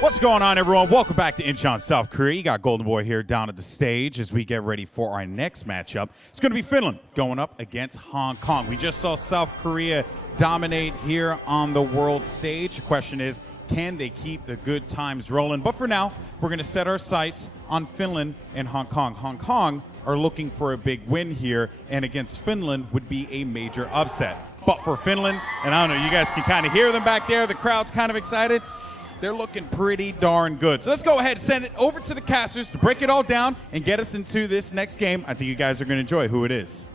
What's going on, everyone? Welcome back to Incheon, South Korea. You got Golden Boy here down at the stage as we get ready for our next matchup. It's going to be Finland going up against Hong Kong. We just saw South Korea dominate here on the world stage. The question is, can they keep the good times rolling? But for now, we're going to set our sights on Finland and Hong Kong. Hong Kong are looking for a big win here, and against Finland would be a major upset. But for Finland, and I don't know, you guys can kind of hear them back there. The crowd's kind of excited. They're looking pretty darn good. So let's go ahead and send it over to the casters to break it all down and get us into this next game. I think you guys are going to enjoy who it is.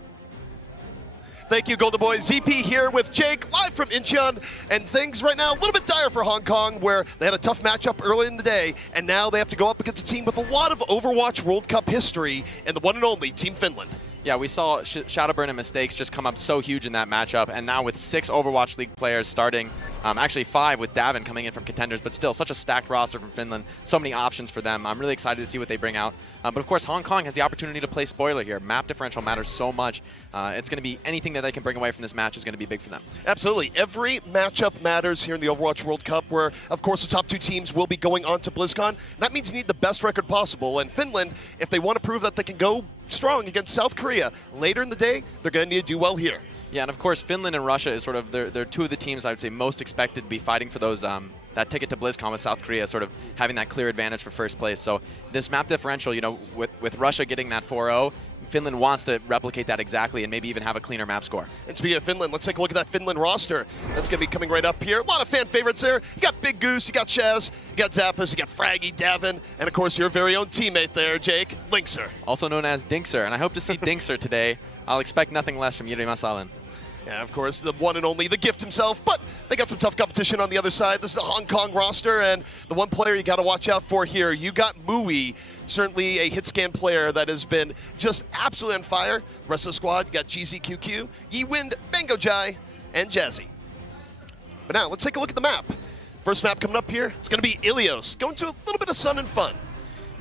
Thank you, Golden Boy. ZP here with Jake, live from Incheon. And things right now a little bit dire for Hong Kong, where they had a tough matchup early in the day, and now they have to go up against a team with a lot of Overwatch World Cup history, and the one and only Team Finland. Yeah, we saw Shadowburn and Mistakes just come up so huge in that matchup, and now with 6 Overwatch League players starting, actually 5 with Davin coming in from Contenders, but still such a stacked roster from Finland, so many options for them. I'm really excited to see what they bring out. But of course, Hong Kong has the opportunity to play spoiler here. Map differential matters so much. It's going to be anything that they can bring away from this match is going to be big for them. Absolutely. Every matchup matters here in the Overwatch World Cup, where, of course, the top 2 teams will be going on to BlizzCon. That means you need the best record possible. And Finland, if they want to prove that they can go strong against South Korea later in the day, they're going to need to do well here. Yeah, and of course, Finland and Russia is sort of they're 2 of the teams I would say most expected to be fighting for those that ticket to BlizzCon, with South Korea sort of having that clear advantage for first place. So this map differential, you know, with Russia getting that 4-0, Finland wants to replicate that exactly and maybe even have a cleaner map score. And speaking of Finland, let's take a look at that Finland roster. That's going to be coming right up here. A lot of fan favorites there. You got Big Goose, you got Chaz, you got Zappos, you got Fraggy, Davin, and of course your very own teammate there, Jake, Linkser. Also known as Dinkser, and I hope to see Dinkser today. I'll expect nothing less from Yuri Masalin. Yeah, of course, the one and only, the gift himself, but they got some tough competition on the other side. This is a Hong Kong roster, and the one player you got to watch out for here, you got Mui, certainly a hit scan player that has been just absolutely on fire. The rest of the squad, you got GZQQ, Yiwind, Bango Jai, and Jazzy. But now, let's take a look at the map. First map coming up here, it's going to be Ilios, going to a little bit of sun and fun.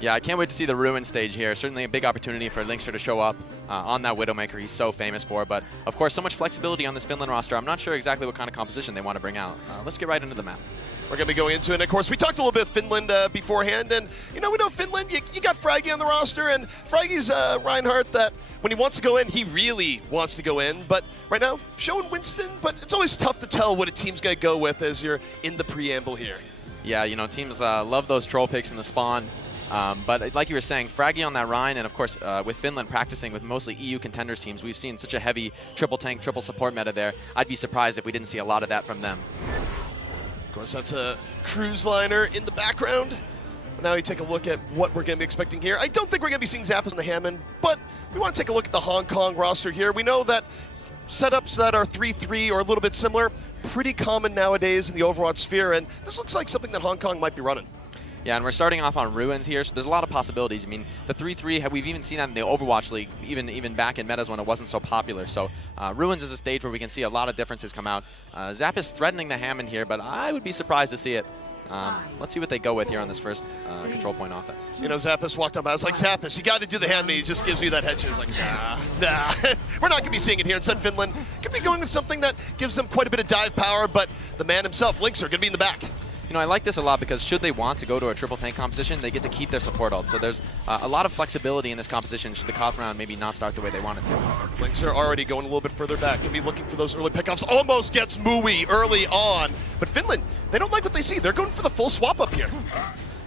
Yeah, I can't wait to see the Ruin stage here. Certainly a big opportunity for Linkster to show up on that Widowmaker he's so famous for. But, of course, so much flexibility on this Finland roster. I'm not sure exactly what kind of composition they want to bring out. Let's get right into the map. We're going to be going into it. And, of course, we talked a little bit of Finland beforehand. And, you know, we know Finland, you got Fraggy on the roster. And Fraggy's Reinhardt that when he wants to go in, he really wants to go in. But right now, showing Winston. But it's always tough to tell what a team's going to go with as you're in the preamble here. Yeah, you know, teams love those troll picks in the spawn. But like you were saying, Fraggy on that Rhine, and of course with Finland practicing with mostly EU contenders teams, we've seen such a heavy triple tank, triple support meta there. I'd be surprised if we didn't see a lot of that from them. Of course, that's a cruise liner in the background. Now you take a look at what we're going to be expecting here. I don't think we're going to be seeing Zappos in the Hammond, but we want to take a look at the Hong Kong roster here. We know that setups that are 3-3 or a little bit similar, pretty common nowadays in the Overwatch sphere, and this looks like something that Hong Kong might be running. Yeah, and we're starting off on Ruins here, so there's a lot of possibilities. I mean, the 3-3, we've even seen that in the Overwatch League, even back in metas when it wasn't so popular. So Ruins is a stage where we can see a lot of differences come out. Zap is threatening the Hammond here, but I would be surprised to see it. Let's see what they go with here on this first control point offense. You know, Zappos walked up, I was like, Zappos, you got to do the Hammond. He just gives you that head shake. He's like, nah. We're not going to be seeing it here. Instead, Finland going to be going with something that gives them quite a bit of dive power, but the man himself, Linkser, going to be in the back. You know, I like this a lot because should they want to go to a triple tank composition, they get to keep their support ult. So there's a lot of flexibility in this composition should the Koth round maybe not start the way they want it to. Linkser already going a little bit further back. Going to be looking for those early pickoffs. Almost gets Mui early on. But Finland, they don't like what they see. They're going for the full swap up here.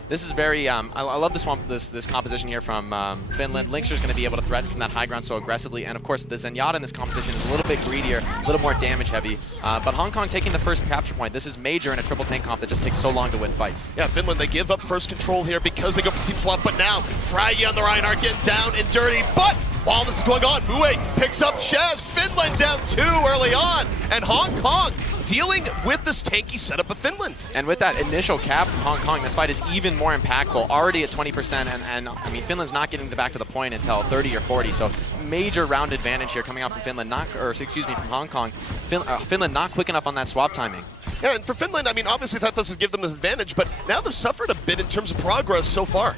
This is very, I love this composition here from Finland. Linkster's going to be able to threaten from that high ground so aggressively. And of course, the Zenyatta in this composition is a little bit greedier, a little more damage heavy. But Hong Kong taking the first capture point. This is major in a triple tank comp that just takes so long to win fights. Yeah, Finland, they give up first control here because they go for team swap. But now, Fraggy on the Reinhardt getting down and dirty. But while this is going on, Mue picks up Shaz. Finland down 2 early on. And Hong Kong dealing with this tanky setup of Finland. And with that initial cap from Hong Kong, this fight is even more impactful, already at 20%, and I mean, Finland's not getting back to the point until 30 or 40, so major round advantage here coming out from Finland, from Hong Kong. Finland not quick enough on that swap timing. Yeah, and for Finland, I mean, obviously that doesn't give them an advantage, but now they've suffered a bit in terms of progress so far.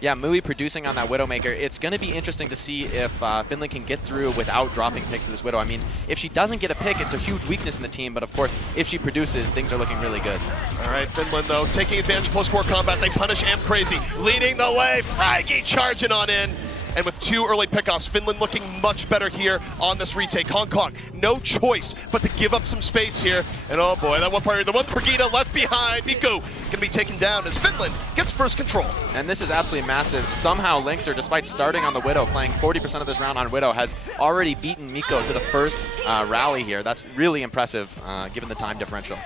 Yeah, Mui producing on that Widowmaker. It's going to be interesting to see if Finland can get through without dropping picks to this Widow. I mean, if she doesn't get a pick, it's a huge weakness in the team, but of course, if she produces, things are looking really good. All right, Finland, though, taking advantage of close quarter combat. They punish Am Crazy, leading the way. Fraggy charging on in. And with 2 early pickoffs, Finland looking much better here on this retake. Hong Kong, no choice but to give up some space here. And oh boy, that one player, the one Brigida left behind. Miku gonna be taken down as Finland gets first control. And this is absolutely massive. Somehow Linkser, despite starting on the Widow, playing 40% of this round on Widow, has already beaten Miko to the first rally here. That's really impressive given the time differential.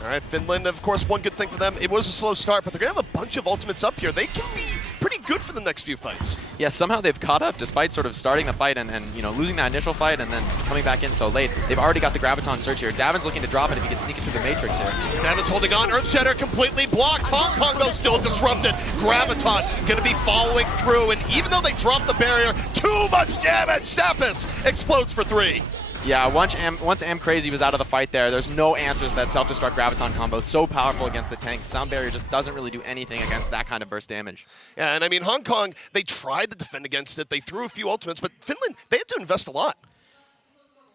All right, Finland, of course, one good thing for them, it was a slow start, but they're gonna have a bunch of ultimates up here. They can be pretty good for the next few fights. Yeah, somehow they've caught up despite sort of starting the fight and you know, losing that initial fight and then coming back in so late. They've already got the Graviton surge here. Davin's looking to drop it if he can sneak it through the Matrix here. Davin's holding on, Earthshatter completely blocked. Hong Kong, though, still disrupted. Graviton gonna be following through, and even though they dropped the barrier, too much damage. Sapis explodes for 3. Yeah, once Am Crazy was out of the fight there, there's no answers to that self-destruct Graviton combo. So powerful against the tank. Sound Barrier just doesn't really do anything against that kind of burst damage. Yeah, and I mean, Hong Kong, they tried to defend against it. They threw a few ultimates, but Finland, they had to invest a lot.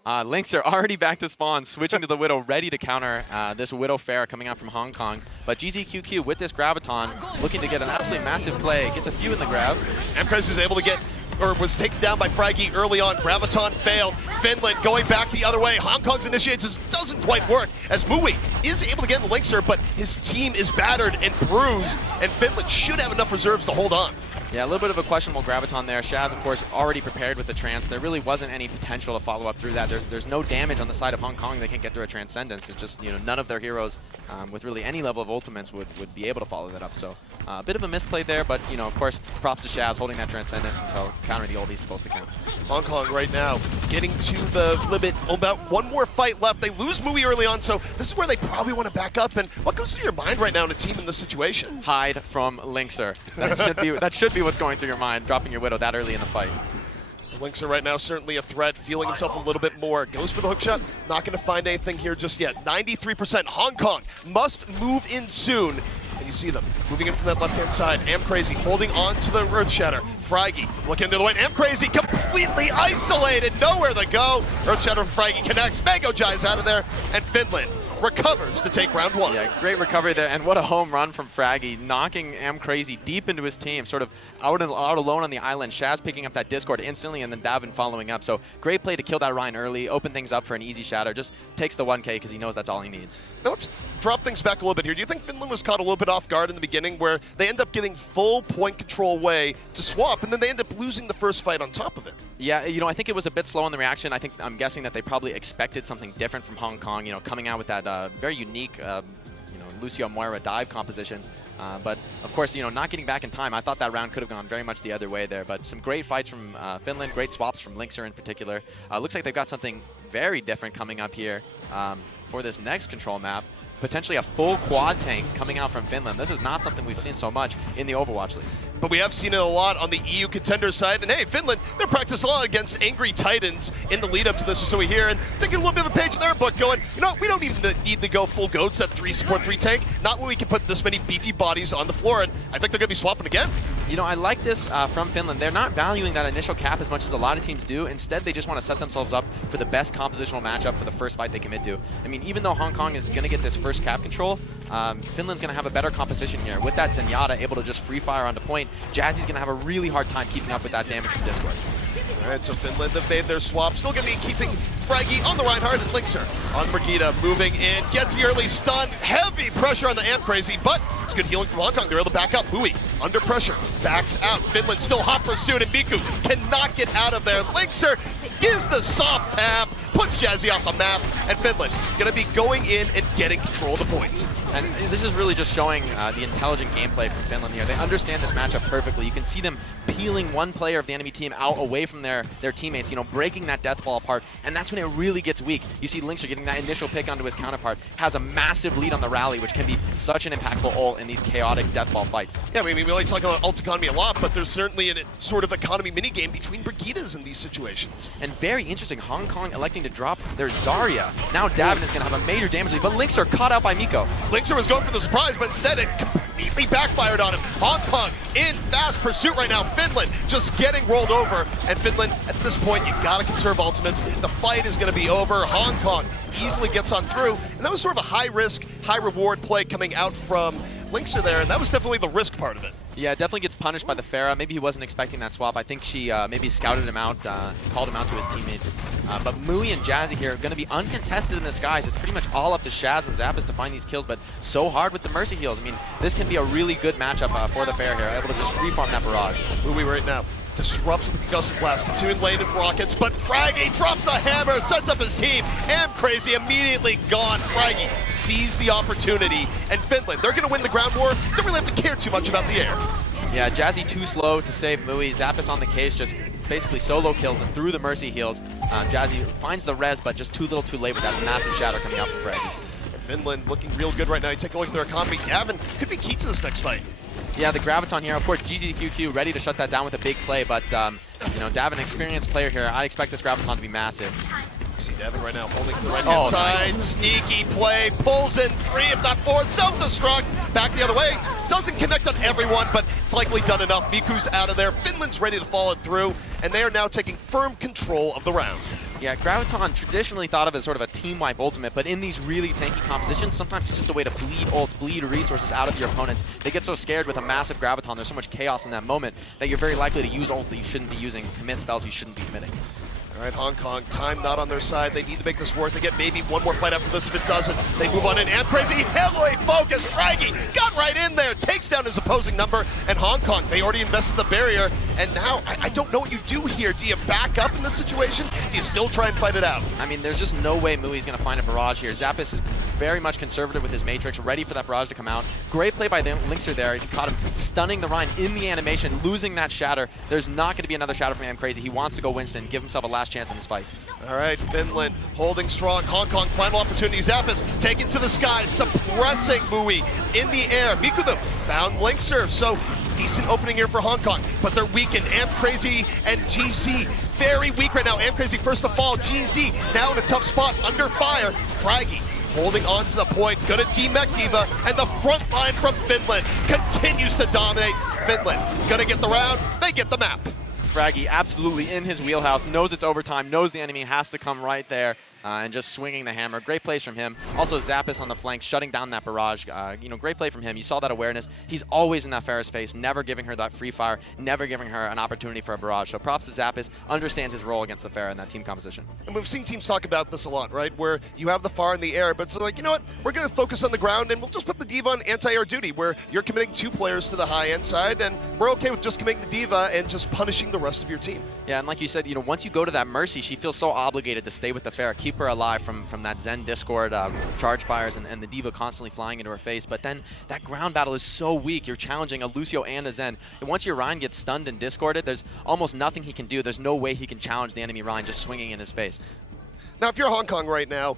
Linkser already back to spawn, switching to the Widow, ready to counter this Widow Fair coming out from Hong Kong. But GZQQ with this Graviton, looking to get an absolutely massive play. Gets a few in the grab. Am Crazy is able to get, or was taken down by Fraggy early on. Graviton failed. Finland going back the other way. Hong Kong's initiates doesn't quite work as Mui is able to get in the Linkser, but his team is battered and bruised, and Finland should have enough reserves to hold on. Yeah, a little bit of a questionable Graviton there. Shaz, of course, already prepared with the Trance. There really wasn't any potential to follow up through that. There's no damage on the side of Hong Kong. They can't get through a Transcendence. It's just, you know, none of their heroes with really any level of ultimates would be able to follow that up. So a bit of a misplay there, but, you know, of course, props to Shaz holding that Transcendence until countering the ult he's supposed to count. Hong Kong right now getting to the limit. About one more fight left. They lose Mui early on, so this is where they probably want to back up. And what goes through your mind right now in a team in this situation? Hide from Linkser. That should be what's going through your mind, dropping your Widow that early in the fight. Linkser right now certainly a threat, feeling himself a little bit more. Goes for the hookshot, not going to find anything here just yet. 93%. Hong Kong must move in soon. And you see them moving in from that left-hand side. Am Crazy holding on to the Earthshatter. Fraggy looking the other way. Am Crazy completely isolated, nowhere to go. Earthshatter from Fraggy connects. Mango Jai's out of there, and Finland recovers to take round 1. Yeah, great recovery there, and what a home run from Fraggy, knocking Am Crazy deep into his team, sort of out alone on the island. Shaz picking up that Discord instantly, and then Davin following up. So great play to kill that Ryan early, open things up for an easy shatter. Just takes the 1K because he knows that's all he needs. Now let's drop things back a little bit here. Do you think Finland was caught a little bit off guard in the beginning, where they end up getting full point control away to swap, and then they end up losing the first fight on top of it? Yeah, you know, I think it was a bit slow in the reaction. I'm guessing that they probably expected something different from Hong Kong, you know, coming out with that very unique, you know, Lucio Moira dive composition. But of course, you know, not getting back in time, I thought that round could have gone very much the other way there. But some great fights from Finland, great swaps from Linkser in particular. Looks like they've got something very different coming up here for this next control map. Potentially a full quad tank coming out from Finland. This is not something we've seen so much in the Overwatch League. But we have seen it a lot on the EU contender side. And hey, Finland, they're practicing a lot against Angry Titans in the lead up to this, or so we hear. And taking a little bit of a page in their book going, you know, we don't even need to go full goats at 3 support 3 tank. Not when we can put this many beefy bodies on the floor. And I think they're going to be swapping again. You know, I like this from Finland. They're not valuing that initial cap as much as a lot of teams do. Instead, they just want to set themselves up for the best compositional matchup for the first fight they commit to. I mean, even though Hong Kong is going to get this first cap control, Finland's going to have a better composition here. With that Zenyatta able to just free fire onto point, Jazzy's going to have a really hard time keeping up with that damage from Discord. All right, so Finland have made their swap. Still going to be keeping Fraggy on the Reinhardt and Linkser on Brigida. Moving in, gets the early stun. Heavy pressure on the Am Crazy, but it's good healing from Hong Kong. They're able to back up. Hui under pressure, backs out. Finland still hot pursuit, and Miku cannot get out of there. Linkser is the soft tap, puts Jazzy off the map, and Finland going to be going in and getting control of the points. And this is really just showing the intelligent gameplay from Finland here. They understand this matchup perfectly. You can see them peeling one player of the enemy team out away from their teammates, you know, breaking that death ball apart, and that's when it really gets weak. You see Linkser getting that initial pick onto his counterpart, has a massive lead on the rally, which can be such an impactful ult in these chaotic death ball fights. Yeah, I mean, we only talk about ult economy a lot, but there's certainly a sort of economy minigame between Brigidas in these situations. And very interesting, Hong Kong electing to drop their Zarya. Now Davin is going to have a major damage lead, but Linkser caught out by Miko. Linkser was going for the surprise, but instead it neatly backfired on him. Hong Kong in fast pursuit right now. Finland just getting rolled over. And Finland, at this point, you gotta conserve ultimates. The fight is gonna be over. Hong Kong easily gets on through. And that was sort of a high risk, high reward play coming out from Linkser there. And that was definitely the risk part of it. Yeah, definitely gets punished by the Pharah. Maybe he wasn't expecting that swap. I think she maybe scouted him out, called him out to his teammates. But Mui and Jazzy here are going to be uncontested in the skies. It's pretty much all up to Shaz and Zappas to find these kills, but so hard with the Mercy heals. I mean, this can be a really good matchup for the Pharah here, able to just reform that barrage. Mui right now disrupts with the Concussive Blast, continuing lane of rockets, but Fraggy drops a hammer, sets up his team, and Crazy immediately gone. Fraggy sees the opportunity, and Finland, they're going to win the ground war. Don't really have to care too much about the air. Yeah, Jazzy too slow to save Mui. Zappas on the case, just basically solo kills him through the Mercy heals. Jazzy finds the res, but just too little too late with that massive shatter coming out from Fraggy. Finland looking real good right now. You take a look at their economy. Davin could be key to this next fight. Yeah, the Graviton here, of course, GZQQ ready to shut that down with a big play, but you know, Davin, experienced player here. I expect this Graviton to be massive. You see Davin right now holding to the right-hand side. Nice. Sneaky play, pulls in 3, if not 4, self-destruct. Back the other way. Doesn't connect on everyone, but it's likely done enough. Miku's out of there. Finland's ready to follow it through, and they are now taking firm control of the round. Yeah, Graviton traditionally thought of as sort of a team wipe ultimate, but in these really tanky compositions, sometimes it's just a way to bleed ults, bleed resources out of your opponents. They get so scared with a massive Graviton, there's so much chaos in that moment, that you're very likely to use ults that you shouldn't be using, commit spells you shouldn't be committing. All right, Hong Kong, time not on their side. They need to make this work. They get maybe one more fight after this. If it doesn't, they move on in. And Crazy, heavily focused. Fraggy got right in there, takes down his opposing number. And Hong Kong, they already invested the barrier. And now, I don't know what you do here. Do you back up in this situation? Do you still try and fight it out? I mean, there's just no way Mui's going to find a barrage here. Zappas is very much conservative with his Matrix, ready for that barrage to come out. Great play by the Linkser there. He caught him stunning the Rhine in the animation, losing that shatter. There's not going to be another shatter from Crazy. He wants to go Winston, give himself a last chance in this fight. All right, Finland holding strong. Hong Kong, final opportunity. Zappas taken to the sky, suppressing Mui in the air. Miku, though, found Linkser, so decent opening here for Hong Kong, but they're weakened. Crazy and GZ very weak right now. Crazy first to fall. GZ now in a tough spot, under fire. Fraggy holding on to the point, gonna demech Diva, and the front line from Finland continues to dominate. Finland gonna get the round, they get the map. Fraggy absolutely in his wheelhouse, knows it's overtime, knows the enemy has to come right there, and just swinging the hammer. Great plays from him. Also Zappas on the flank, shutting down that barrage. You know, great play from him. You saw that awareness. He's always in that Pharah's face, never giving her that free fire, never giving her an opportunity for a barrage. So props to Zappas, understands his role against the Pharah in that team composition. And we've seen teams talk about this a lot, right? Where you have the Pharah in the air, but it's like, you know what? We're going to focus on the ground, and we'll just put the Diva on anti-air duty, where you're committing 2 players to the high-end side, and we're okay with just committing the Diva and just punishing the rest of your team. Yeah, and like you said, you know, once you go to that Mercy, she feels so obligated to stay with the Pharah, keep her alive from that Zen Discord charge fires and the Diva constantly flying into her face. But then that ground battle is so weak. You're challenging a Lucio and a Zen. And once your Rhine gets stunned and discorded, there's almost nothing he can do. There's no way he can challenge the enemy Rhine just swinging in his face. Now, if you're Hong Kong right now,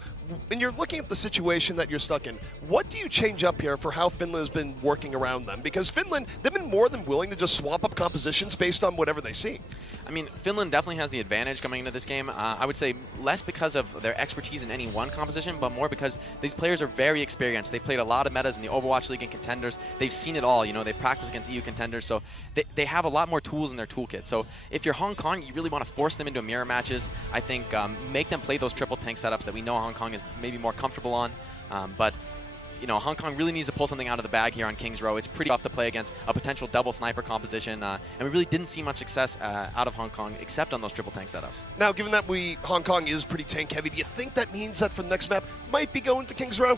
and you're looking at the situation that you're stuck in, what do you change up here for how Finland has been working around them? Because Finland, they've been more than willing to just swap up compositions based on whatever they see. I mean, Finland definitely has the advantage coming into this game. I would say less because of their expertise in any one composition, but more because these players are very experienced. They've played a lot of metas in the Overwatch League and contenders. They've seen it all. You know, they practice against EU contenders, so they have a lot more tools in their toolkit. So if you're Hong Kong, you really want to force them into mirror matches. I think make them play those triple tank setups that we know Hong Kong is maybe more comfortable on. But you know, Hong Kong really needs to pull something out of the bag here on Kings Row. It's pretty tough to play against a potential double sniper composition, and we really didn't see much success out of Hong Kong except on those triple tank setups. Now, given that Hong Kong is pretty tank heavy, do you think that means that for the next map might be going to Kings Row?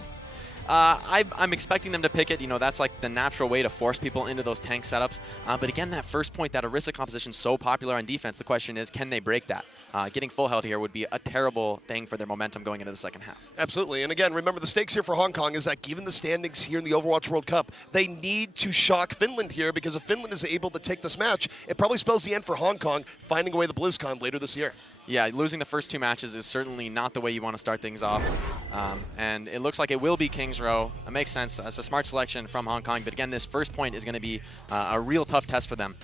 I'm expecting them to pick it. You know, that's like the natural way to force people into those tank setups. But again, that first point, that Orisa composition is so popular on defense. The question is, can they break that? Getting full held here would be a terrible thing for their momentum going into the second half. Absolutely. And again, remember the stakes here for Hong Kong is that given the standings here in the Overwatch World Cup, they need to shock Finland here, because if Finland is able to take this match, it probably spells the end for Hong Kong finding a way to BlizzCon later this year. Yeah, losing the first 2 matches is certainly not the way you want to start things off. And it looks like it will be Kings Row. It makes sense. It's a smart selection from Hong Kong. But again, this first point is going to be a real tough test for them,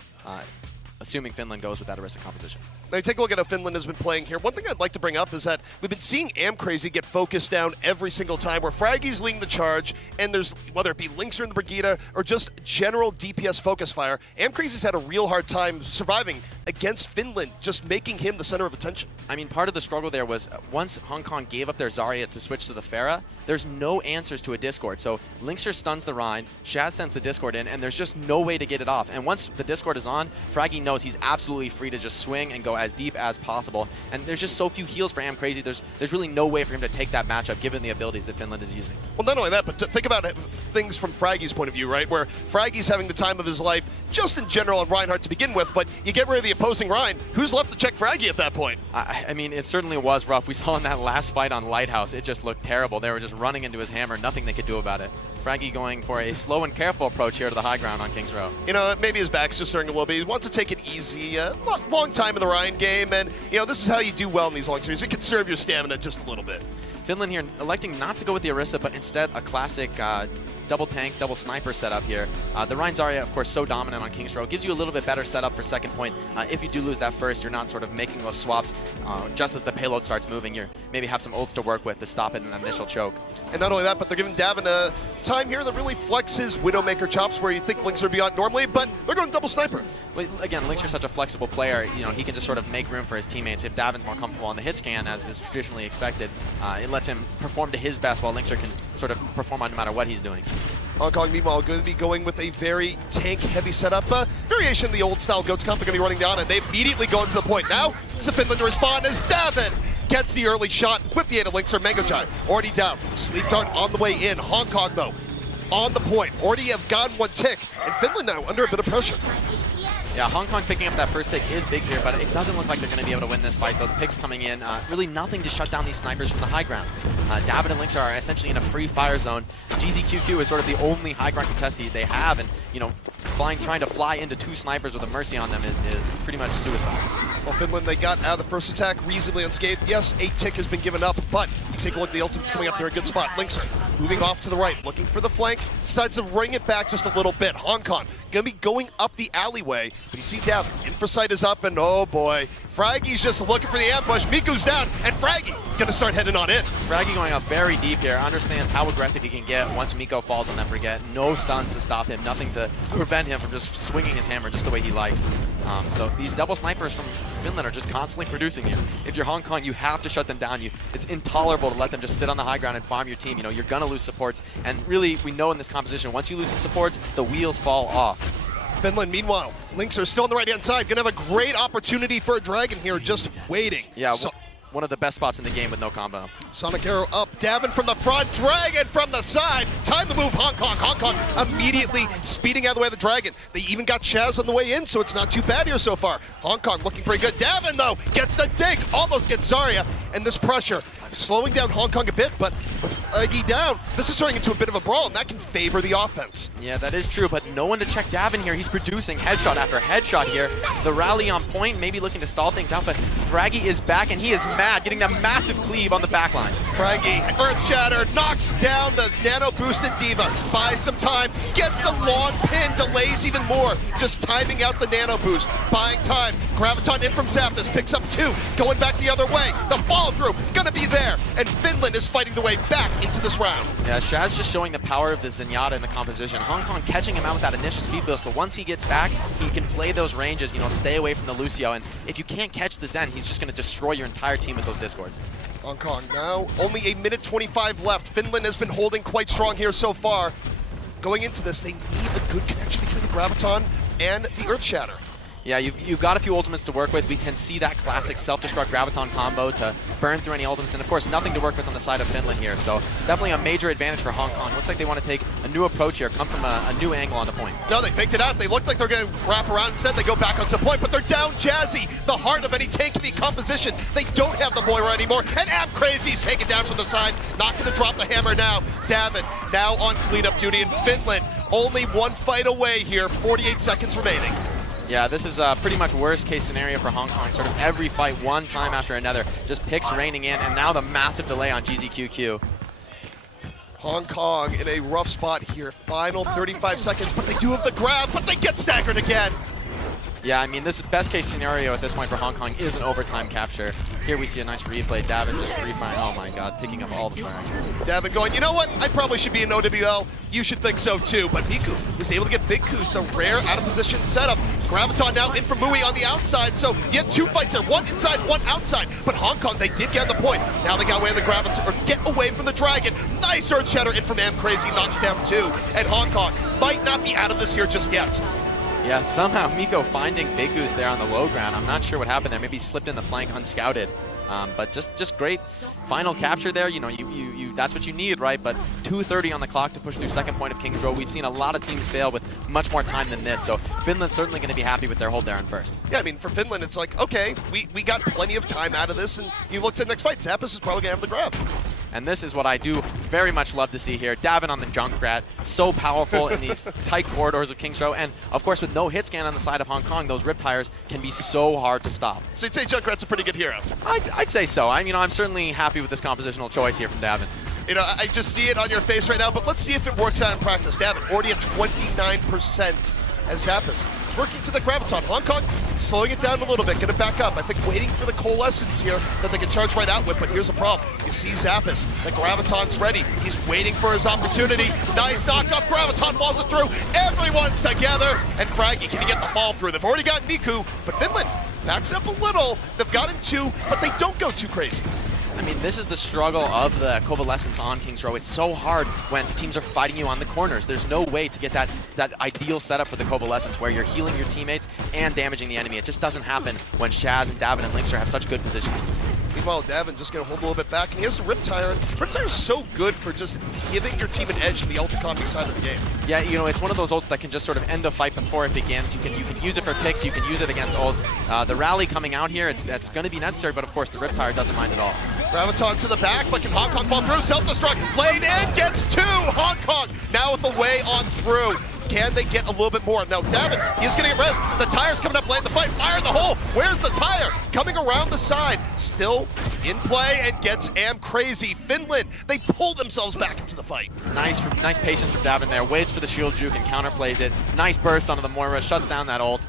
assuming Finland goes with that Orisa composition. Now, take a look at how Finland has been playing here. One thing I'd like to bring up is that we've been seeing Crazy get focused down every single time, where Fraggy's leading the charge, and there's, whether it be Linkser in the Brigida or just general DPS focus fire, Crazy's had a real hard time surviving against Finland, just making him the center of attention. I mean, part of the struggle there was once Hong Kong gave up their Zarya to switch to the Pharah, there's no answers to a Discord. So Linkser stuns the Rhine, Shaz sends the Discord in, and there's just no way to get it off. And once the Discord is on, Fraggy knows he's absolutely free to just swing and go as deep as possible. And there's just so few heals for Crazy. There's really no way for him to take that matchup given the abilities that Finland is using. Well, not only that, but think about things from Fraggy's point of view, right? Where Fraggy's having the time of his life, just in general on Reinhardt to begin with, but you get rid of the opposing Rhine, who's left to check Fraggy at that point? I mean, it certainly was rough. We saw in that last fight on Lighthouse, it just looked terrible. They were just running into his hammer, nothing they could do about it. Fraggy going for a slow and careful approach here to the high ground on King's Row. You know, maybe his back's just stirring a little bit. He wants to take it easy. Long time in the Rhine game, and, you know, this is how you do well in these long series. You conserve your stamina just a little bit. Finland here electing not to go with the Orisa, but instead a classic double tank, double sniper setup here. The Rhine Zarya, of course, so dominant on King's Row. Gives you a little bit better setup for second point. If you do lose that first, you're not sort of making those swaps just as the payload starts moving. You maybe have some ults to work with to stop it in an initial choke. And not only that, but they're giving Davin a time here that really flexes Widowmaker chops where you think Linkser would be on normally, but they're going double sniper. But again, Linkser's such a flexible player. You know, he can just sort of make room for his teammates. If Davin's more comfortable on the hit scan, as is traditionally expected, it lets him perform to his best while Linkser can sort of perform on no matter what he's doing. Hong Kong, meanwhile, going to be going with a very tank-heavy setup. Variation of the old-style Goats comp. They're going to be running down, and they immediately go into the point. Now, it's a Finland to respond as Davin gets the early shot with the aid of Linkser. Mango Giant already down. Sleep Dart on the way in. Hong Kong, though, on the point. Already have gotten one tick, and Finland now under a bit of pressure. Yeah, Hong Kong picking up that first take is big here, but it doesn't look like they're going to be able to win this fight. Those picks coming in, really nothing to shut down these snipers from the high ground. Davin and Linkser are essentially in a free fire zone. GZQQ is sort of the only high ground contestant they have, and you know, trying to fly into two snipers with a Mercy on them is pretty much suicide. Well, Finland, they got out of the first attack reasonably unscathed. Yes, a tick has been given up, but you take a look at the ultimates coming up there, a good spot. Linkser moving off to the right, looking for the flank, decides to ring it back just a little bit. Hong Kong gonna be going up the alleyway, but you see down, Infrasight is up, and oh boy, Fraggy's just looking for the ambush. Miku's down, and Fraggy gonna start heading on in. Fraggy going up very deep here, understands how aggressive he can get once Miko falls on that Brigade. No stuns to stop him, nothing to prevent him from just swinging his hammer just the way he likes. So these double snipers from Finland are just constantly producing here. If you're Hong Kong, you have to shut them down. It's intolerable to let them just sit on the high ground and farm your team. You know, you're gonna lose supports, and really, we know in this composition, once you lose some supports, the wheels fall off. Finland, meanwhile, Linkser still on the right-hand side. Gonna have a great opportunity for a Dragon here, just waiting. Yeah, one of the best spots in the game with no combo. Sonic Arrow up, Davin from the front, Dragon from the side. Time to move Hong Kong. Hong Kong immediately speeding out of the way of the Dragon. They even got Chaz on the way in, so it's not too bad here so far. Hong Kong looking pretty good. Davin, though, gets the dig, almost gets Zarya, and this pressure slowing down Hong Kong a bit, but with Fraggy down, this is turning into a bit of a brawl, and that can favor the offense. Yeah, that is true, but no one to check Davin here. He's producing headshot after headshot here. The rally on point, maybe looking to stall things out, but Fraggy is back, and he is mad, getting that massive cleave on the backline. Fraggy, Earth Shatter, knocks down the nano-boosted Diva, buys some time, gets the lawn pin, delays even more, just timing out the nano-boost, buying time. Graviton in from Zapdos, picks up two, going back the other way. The follow-through, gonna be there. And Finland is fighting the way back into this round. Yeah, Shaz just showing the power of the Zenyatta in the composition. Hong Kong catching him out with that initial speed boost, but once he gets back, he can play those ranges, you know, stay away from the Lucio, and if you can't catch the Zen, he's just going to destroy your entire team with those Discords. Hong Kong now, only a minute 25 left. Finland has been holding quite strong here so far. Going into this, they need a good connection between the Graviton and the Earth Shatter. Yeah, you've got a few ultimates to work with. We can see that classic self-destruct Graviton combo to burn through any ultimates, and of course nothing to work with on the side of Finland here, so definitely a major advantage for Hong Kong. Looks like they want to take a new approach here, come from a new angle on the point. No, they faked it out. They looked like they're going to wrap around. Instead, they go back onto the point, but they're down Jazzy, the heart of any tanky composition. They don't have the Moira anymore, and Crazy's taken down from the side. Not going to drop the hammer now. Davin now on cleanup duty in Finland. Only one fight away here, 48 seconds remaining. Yeah, this is pretty much worst case scenario for Hong Kong. Sort of every fight, one time after another. Just picks raining in, and now the massive delay on GZQQ. Hong Kong in a rough spot here. Final 35 seconds, but they do have the grab, but they get staggered again. Yeah, I mean, this best case scenario at this point for Hong Kong is an overtime capture. Here we see a nice replay. Davin just free firing. Oh my god, picking up all the frags. Davin going, you know what? I probably should be in OWL. You should think so too. But Miku was able to get Big Goose, a rare out of position setup. Graviton now in for Mui on the outside. So you have two fights here, one inside, one outside. But Hong Kong, they did get the point. Now they got away from the Graviton, or get away from the Dragon. Nice Earth Shatter in from Crazy, knocks down 2. And Hong Kong might not be out of this here just yet. Yeah, somehow Miko finding Big Goose there on the low ground. I'm not sure what happened there. Maybe he slipped in the flank unscouted. But just great final capture there. You know, you that's what you need, right? But 2:30 on the clock to push through second point of King's Row. We've seen a lot of teams fail with much more time than this. So Finland's certainly going to be happy with their hold there on first. Yeah, I mean, for Finland, it's like, okay, we got plenty of time out of this, and you look to the next fight. Zappos is probably going to have the grab. And this is what I do very much love to see here. Davin on the Junkrat, so powerful in these tight corridors of King's Row. And of course, with no hit scan on the side of Hong Kong, those rip tires can be so hard to stop. So you'd say Junkrat's a pretty good hero? I'd say so. I'm certainly happy with this compositional choice here from Davin. You know, I just see it on your face right now, but let's see if it works out in practice. Davin already at 29% as Zappos. Working to the Graviton. Hong Kong slowing it down a little bit, gonna back up. I think waiting for the Coalescence here that they can charge right out with, but here's the problem. You see Zappos, the Graviton's ready. He's waiting for his opportunity. Nice knock up, Graviton falls it through. Everyone's together, and Fraggy, can he get the fall through? They've already got Miku, but Finland backs up a little. They've gotten 2, but they don't go too crazy. I mean, this is the struggle of the Coalescence on King's Row. It's so hard when teams are fighting you on the corners. There's no way to get that ideal setup for the Coalescence where you're healing your teammates and damaging the enemy. It just doesn't happen when Shaz and Davin and Linkster have such good positions. Meanwhile, Davin just going to hold a little bit back, and he has the Riptire. And Riptire's so good for just giving your team an edge in the ult combi side of the game. Yeah, you know, it's one of those ults that can just sort of end a fight before it begins. You can use it for picks, you can use it against ults. The rally coming out here, that's going to be necessary, but of course the Riptire doesn't mind at all. Graviton to the back, but can Hong Kong fall through? Self-destruct, played in, gets 2! Hong Kong now with the way on through. Can they get a little bit more? Now, Davin, he's going to get res. The tire's coming up, land the fight, fire in the hole. Where's the tire? Coming around the side, still in play and gets Crazy. Finland, they pull themselves back into the fight. Nice patience from Davin there. Waits for the shield juke and counterplays it. Nice burst onto the Moira, shuts down that ult.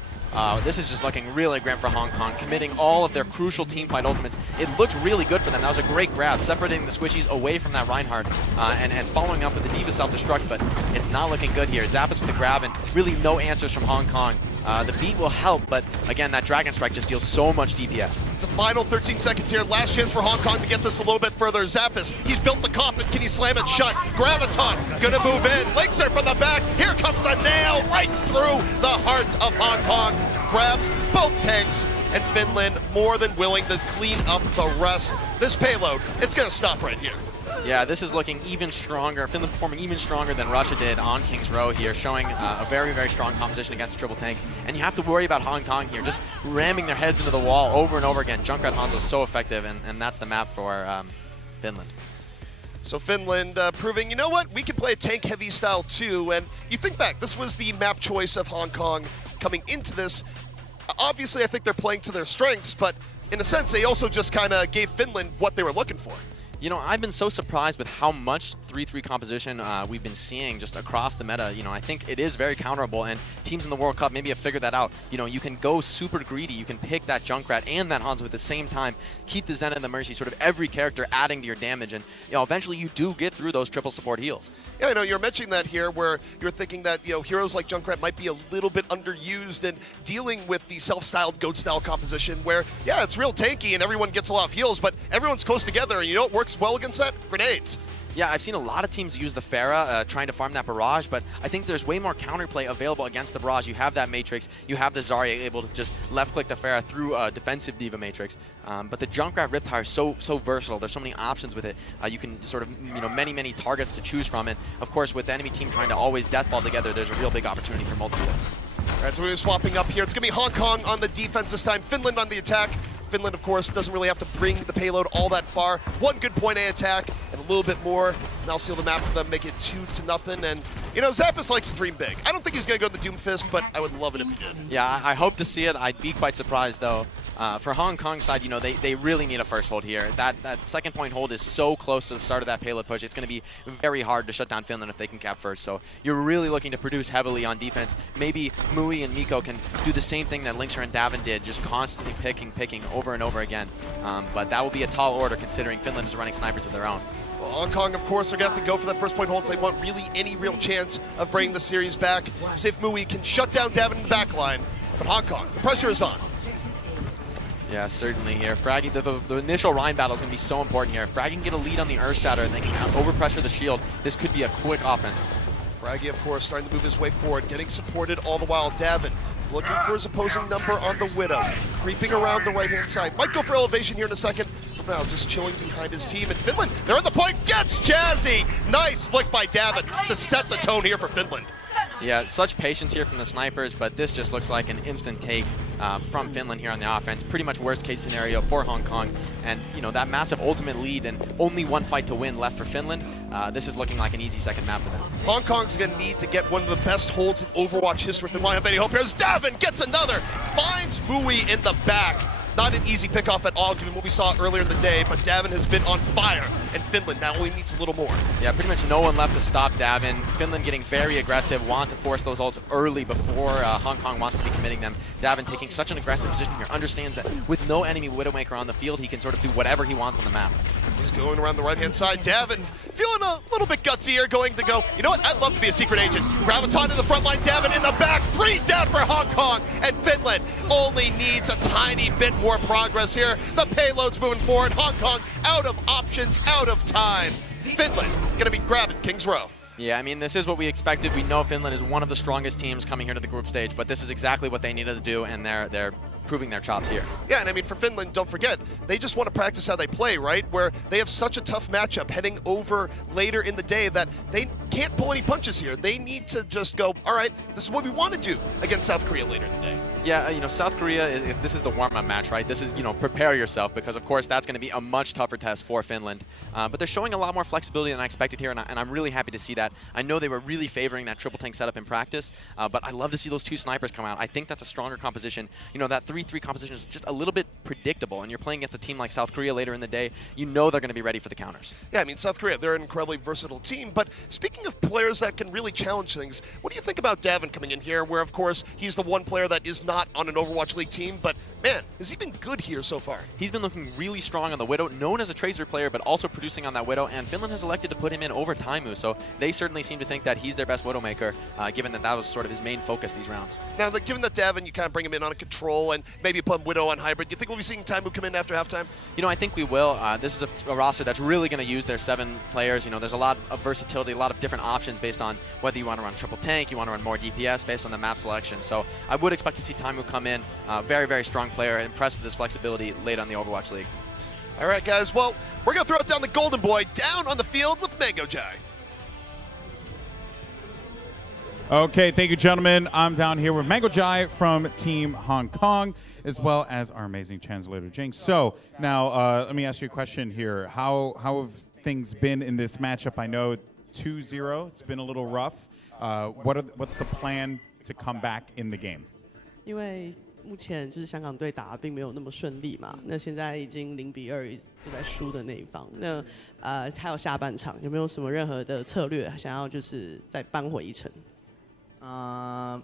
This is just looking really grim for Hong Kong, committing all of their crucial teamfight ultimates. It looked really good for them. That was a great grab, separating the Squishies away from that Reinhardt and following up with the D.Va self-destruct, but it's not looking good here. Zappos with the grab and really no answers from Hong Kong. The beat will help, but again, that Dragon Strike just deals so much DPS. It's a final 13 seconds here. Last chance for Hong Kong to get this a little bit further. Zappos, he's built the coffin. Can he slam it shut? Graviton gonna move in. Linkster from the back. Here comes the nail right through the heart of Hong Kong. Grabs both tanks, and Finland more than willing to clean up the rest. This payload, it's gonna stop right here. Yeah, this is looking even stronger. Finland performing even stronger than Russia did on King's Row here, showing a very, very strong competition against triple tank. And you have to worry about Hong Kong here, just ramming their heads into the wall over and over again. Junkrat Hanzo is so effective, and that's the map for Finland. So Finland proving, you know what, we can play a tank-heavy style too. And you think back, this was the map choice of Hong Kong coming into this. Obviously, I think they're playing to their strengths, but in a sense, they also just kind of gave Finland what they were looking for. You know, I've been so surprised with how much 3-3 composition we've been seeing just across the meta. You know, I think it is very counterable, and teams in the World Cup maybe have figured that out. You know, you can go super greedy. You can pick that Junkrat and that Hanzo at the same time, keep the Zen and the Mercy, sort of every character adding to your damage, and, you know, eventually you do get through those triple support heals. Yeah, I know you're mentioning that here, where you're thinking that, you know, heroes like Junkrat might be a little bit underused and dealing with the self-styled GOAT-style composition where, yeah, it's real tanky and everyone gets a lot of heals, but everyone's close together, and you know what works well against that? Grenades. Yeah, I've seen a lot of teams use the Pharah trying to farm that Barrage, but I think there's way more counterplay available against the Barrage. You have that Matrix, you have the Zarya able to just left-click the Pharah through a defensive D.Va Matrix. But the Junkrat Riptire is so versatile. There's so many options with it. You can sort of, you know, many targets to choose from. And of course, with the enemy team trying to always deathball together, there's a real big opportunity for multi-hits. All right, so we're swapping up here. It's going to be Hong Kong on the defense this time, Finland on the attack. Finland, of course, doesn't really have to bring the payload all that far. One good point A attack and a little bit more. And I'll seal the map for them, make it 2-0. And, you know, Zappos likes to dream big. I don't think he's going to go to the Doomfist, but I would love it if he did. Yeah, I hope to see it. I'd be quite surprised, though. For Hong Kong's side, they really need a first hold here. That second point hold is so close to the start of that payload push. It's going to be very hard to shut down Finland if they can cap first. So you're really looking to produce heavily on defense. Maybe Mui and Miko can do the same thing that Linkser and Davin did, just constantly picking over and over again. But that will be a tall order considering Finland is running snipers of their own. Well, Hong Kong, of course, are going to have to go for that first point hold if they want really any real chance of bringing the series back. See if Mui can shut down Davin in the back line. But Hong Kong, the pressure is on. Yeah, certainly here. Fraggy, the initial Rhine battle is going to be so important here. If Fraggy can get a lead on the Earth Shatter and they can overpressure the shield, this could be a quick offense. Fraggy, of course, starting to move his way forward, getting supported all the while. Davin looking for his opposing number on the Widow, creeping around the right-hand side. Might go for elevation here in a second. Now just chilling behind his team. And Finland, they're on the point, gets Jazzy! Nice flick by Davin to set the tone here for Finland. Yeah, such patience here from the snipers, but this just looks like an instant take from Finland here on the offense. Pretty much worst case scenario for Hong Kong. And that massive ultimate lead and only one fight to win left for Finland. This is looking like an easy second map for them. Hong Kong's going to need to get one of the best holds in Overwatch history if they want to have any hope here. As Davin gets another, finds Mui in the back. Not an easy pickoff at all, given what we saw earlier in the day, but Davin has been on fire, and Finland now only needs a little more. Yeah, pretty much no one left to stop Davin. Finland getting very aggressive, want to force those ults early before Hong Kong wants to be committing them. Davin taking such an aggressive position here, understands that with no enemy Widowmaker on the field, he can sort of do whatever he wants on the map. He's going around the right-hand side. Davin feeling a little bit gutsy here, going to go, you know what, I'd love to be a secret agent. Graviton to the front line, Davin in the back, 3 down for Hong Kong, and Finland only needs a tiny bit more progress here. The payload's moving forward. Hong Kong out of options, out of time. Finland gonna be grabbing King's Row. Yeah, I mean, this is what we expected. We know Finland is one of the strongest teams coming here to the group stage, but this is exactly what they needed to do, and they're proving their chops here. Yeah, and I mean, for Finland, don't forget, they just want to practice how they play, right? Where they have such a tough matchup heading over later in the day that they can't pull any punches here. They need to just go, all right, this is what we want to do against South Korea later in the day. Yeah, South Korea, if this is the warm-up match, right, this is, prepare yourself, because, of course, that's going to be a much tougher test for Finland. But they're showing a lot more flexibility than I expected here, and I'm really happy to see that. I know they were really favoring that triple tank setup in practice, but I love to see those 2 snipers come out. I think that's a stronger composition. That 3-3 composition is just a little bit predictable, and you're playing against a team like South Korea later in the day, they're going to be ready for the counters. Yeah, I mean, South Korea, they're an incredibly versatile team, but speaking of players that can really challenge things, what do you think about Davin coming in here, where, of course, he's the one player that is not on an Overwatch League team, but man, has he been good here so far? He's been looking really strong on the Widow, known as a Tracer player, but also producing on that Widow, and Finland has elected to put him in over Taimu, so they certainly seem to think that he's their best Widowmaker, given that was sort of his main focus these rounds. Now, given that Davin, you kind of bring him in on a control and maybe put Widow on hybrid, do you think we'll be seeing Taimu come in after halftime? I think we will. This is a roster that's really going to use their 7 players. There's a lot of versatility, a lot of different options based on whether you want to run triple tank, you want to run more DPS based on the map selection. So I would expect to see Taimu come in, very, very strong player, impressed with his flexibility late on the Overwatch League. All right, guys. Well, we're going to throw it down the Golden Boy down on the field with Mango Jai. Okay, thank you, gentlemen. I'm down here with Mango Jai from Team Hong Kong, as well as our amazing translator, Jinx. So now, let me ask you a question here. How have things been in this matchup? I know 2-0. It's been a little rough. What's the plan to come back in the game? 因为目前就是香港队打得并没有那么顺利嘛，那现在已经0-2，就在输的那一方。那还有下半场有没有什么任何的策略想要就是再扳回一城？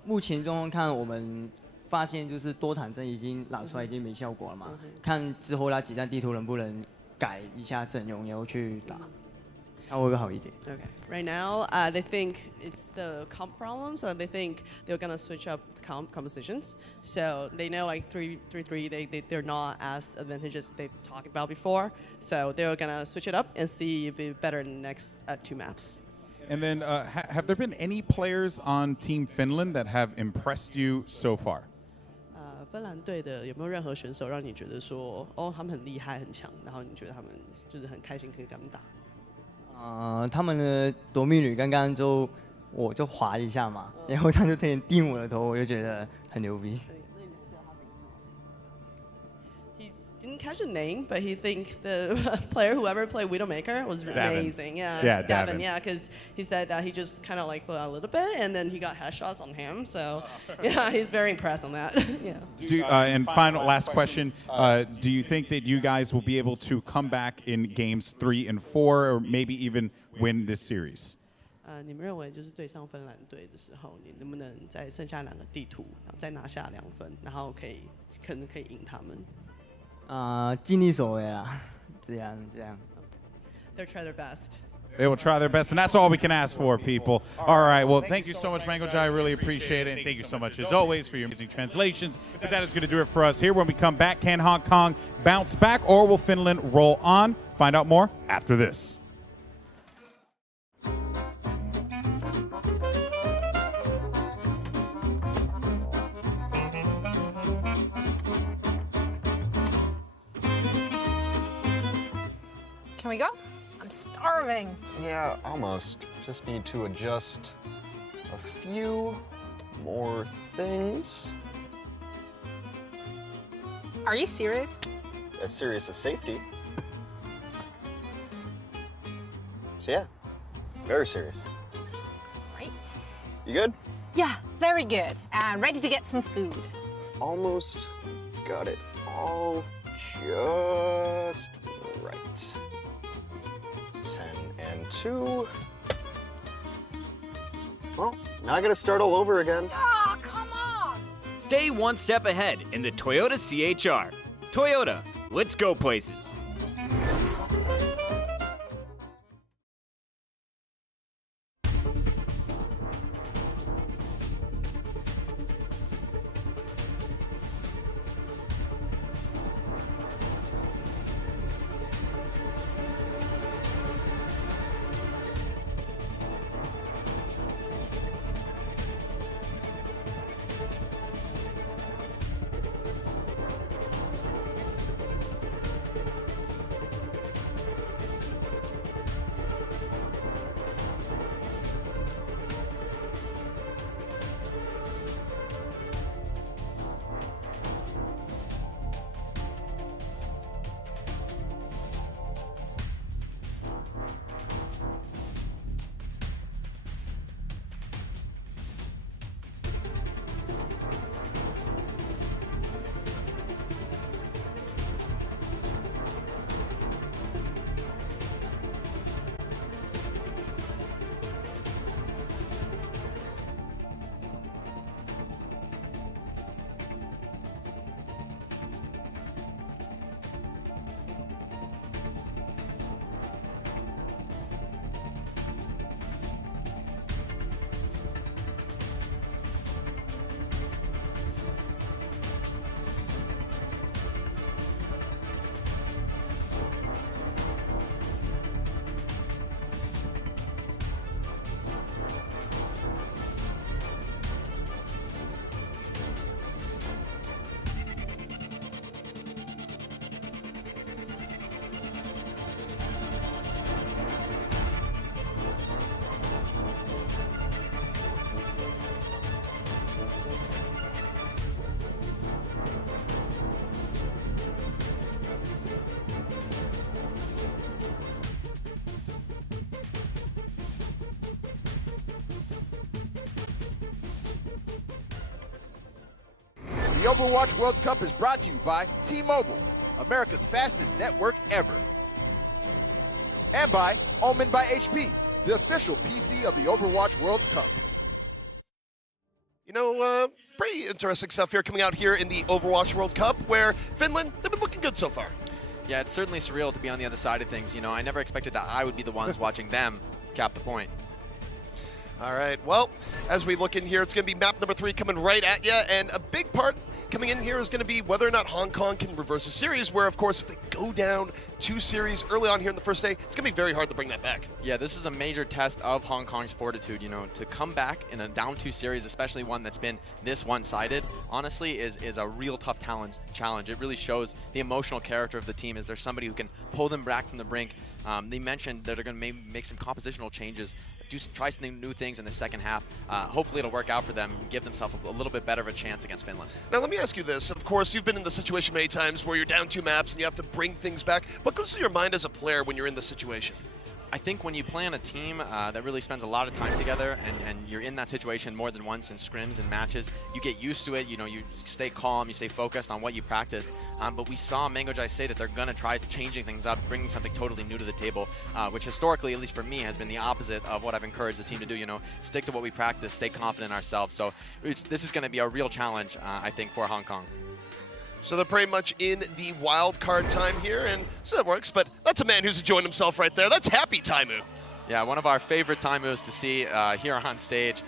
目前状况看，我们发现就是多坦针已经打出来，已经没效果了嘛。看之后他几站地图能不能改一下阵容，然后去打，看会不会好一点。Okay. Right now, they think it's the comp problem, so they think they're gonna switch up compositions. So they know like 3-3, they're not as advantageous they've talked about before. So they're gonna switch it up and see if it's better in the next 2 maps. And then, have there been any players on Team Finland that have impressed you so far? 芬兰队的有没有任何选手让你觉得说，哦，他们很厉害、很强，然后你觉得他们就是很开心可以跟他们打？他们的夺命女刚刚我就滑一下嘛，然后他就突然定我的头，我就觉得很牛逼。He didn't catch the name, but he think the player whoever played Widowmaker was amazing. Yeah, Yeah, Davin. Davin. Yeah, because he said that he just kind of like flew out a little bit, and then he got headshots on him. So yeah, he's very impressed on that. Yeah. And final last question: do you think that you guys will be able to come back in games 3 and 4, or maybe even win this series? 你们认为就是对上芬兰队的时候，你能不能在剩下2个地图，然后再拿下2分，然后可能可以赢他们？尽力所为啦，这样。They'll try their best. They will try their best, and that's all we can ask for, people. All right, well, thank you so much, Mango Jai. I really appreciate it, and thank you so much, as always, for your amazing translations. But that is going to do it for us here. When we come back, can Hong Kong bounce back, or will Finland roll on? Find out more after this. Can we go? I'm starving. Yeah, almost. Just need to adjust a few more things. Are you serious? As serious as safety. So yeah, very serious. Right. You good? Yeah, very good. And ready to get some food. Almost got it all just right. 10 and 2. Well, now I gotta start all over again. Ah, come on! Stay one step ahead in the Toyota CHR. Toyota, let's go places. The Overwatch World Cup is brought to you by T-Mobile, America's fastest network ever. And by Omen by HP, the official PC of the Overwatch World Cup. You know, pretty interesting stuff here coming out here in the Overwatch World Cup, where Finland, they've been looking good so far. Yeah, it's certainly surreal to be on the other side of things. You know, I never expected that I would be the ones watching them cap the point. All right, well, as we look in here, it's going to be map number 3 coming right at you, and a big part coming in here is going to be whether or not Hong Kong can reverse a series, where, of course, if they go down 2 series early on here in the first day, it's going to be very hard to bring that back. Yeah, this is a major test of Hong Kong's fortitude. You know, to come back in a down 2 series, especially one that's been this one-sided, honestly is a real tough challenge. It really shows the emotional character of the team. Is there somebody who can pull them back from the brink They mentioned that they're going to maybe make some compositional changes, try some new things in the second half. Hopefully it'll work out for them, give themselves a little bit better of a chance against Finland. Now let me ask you this. Of course, you've been in the situation many times where you're down 2 maps and you have to bring things back. What goes through your mind as a player when you're in this situation? I think when you play on a team that really spends a lot of time together and you're in that situation more than once in scrims and matches, you get used to it. You know, you stay calm, you stay focused on what you practiced. But we saw Mango Jai say that they're going to try changing things up, bringing something totally new to the table, which historically, at least for me, has been the opposite of what I've encouraged the team to do. You know, stick to what we practice, stay confident in ourselves. So this is going to be a real challenge, I think, for Hong Kong. So they're pretty much in the wild card time here, and so that works, but that's a man who's enjoying himself right there. That's happy Taimu. Yeah, one of our favorite Taimus to see here on stage.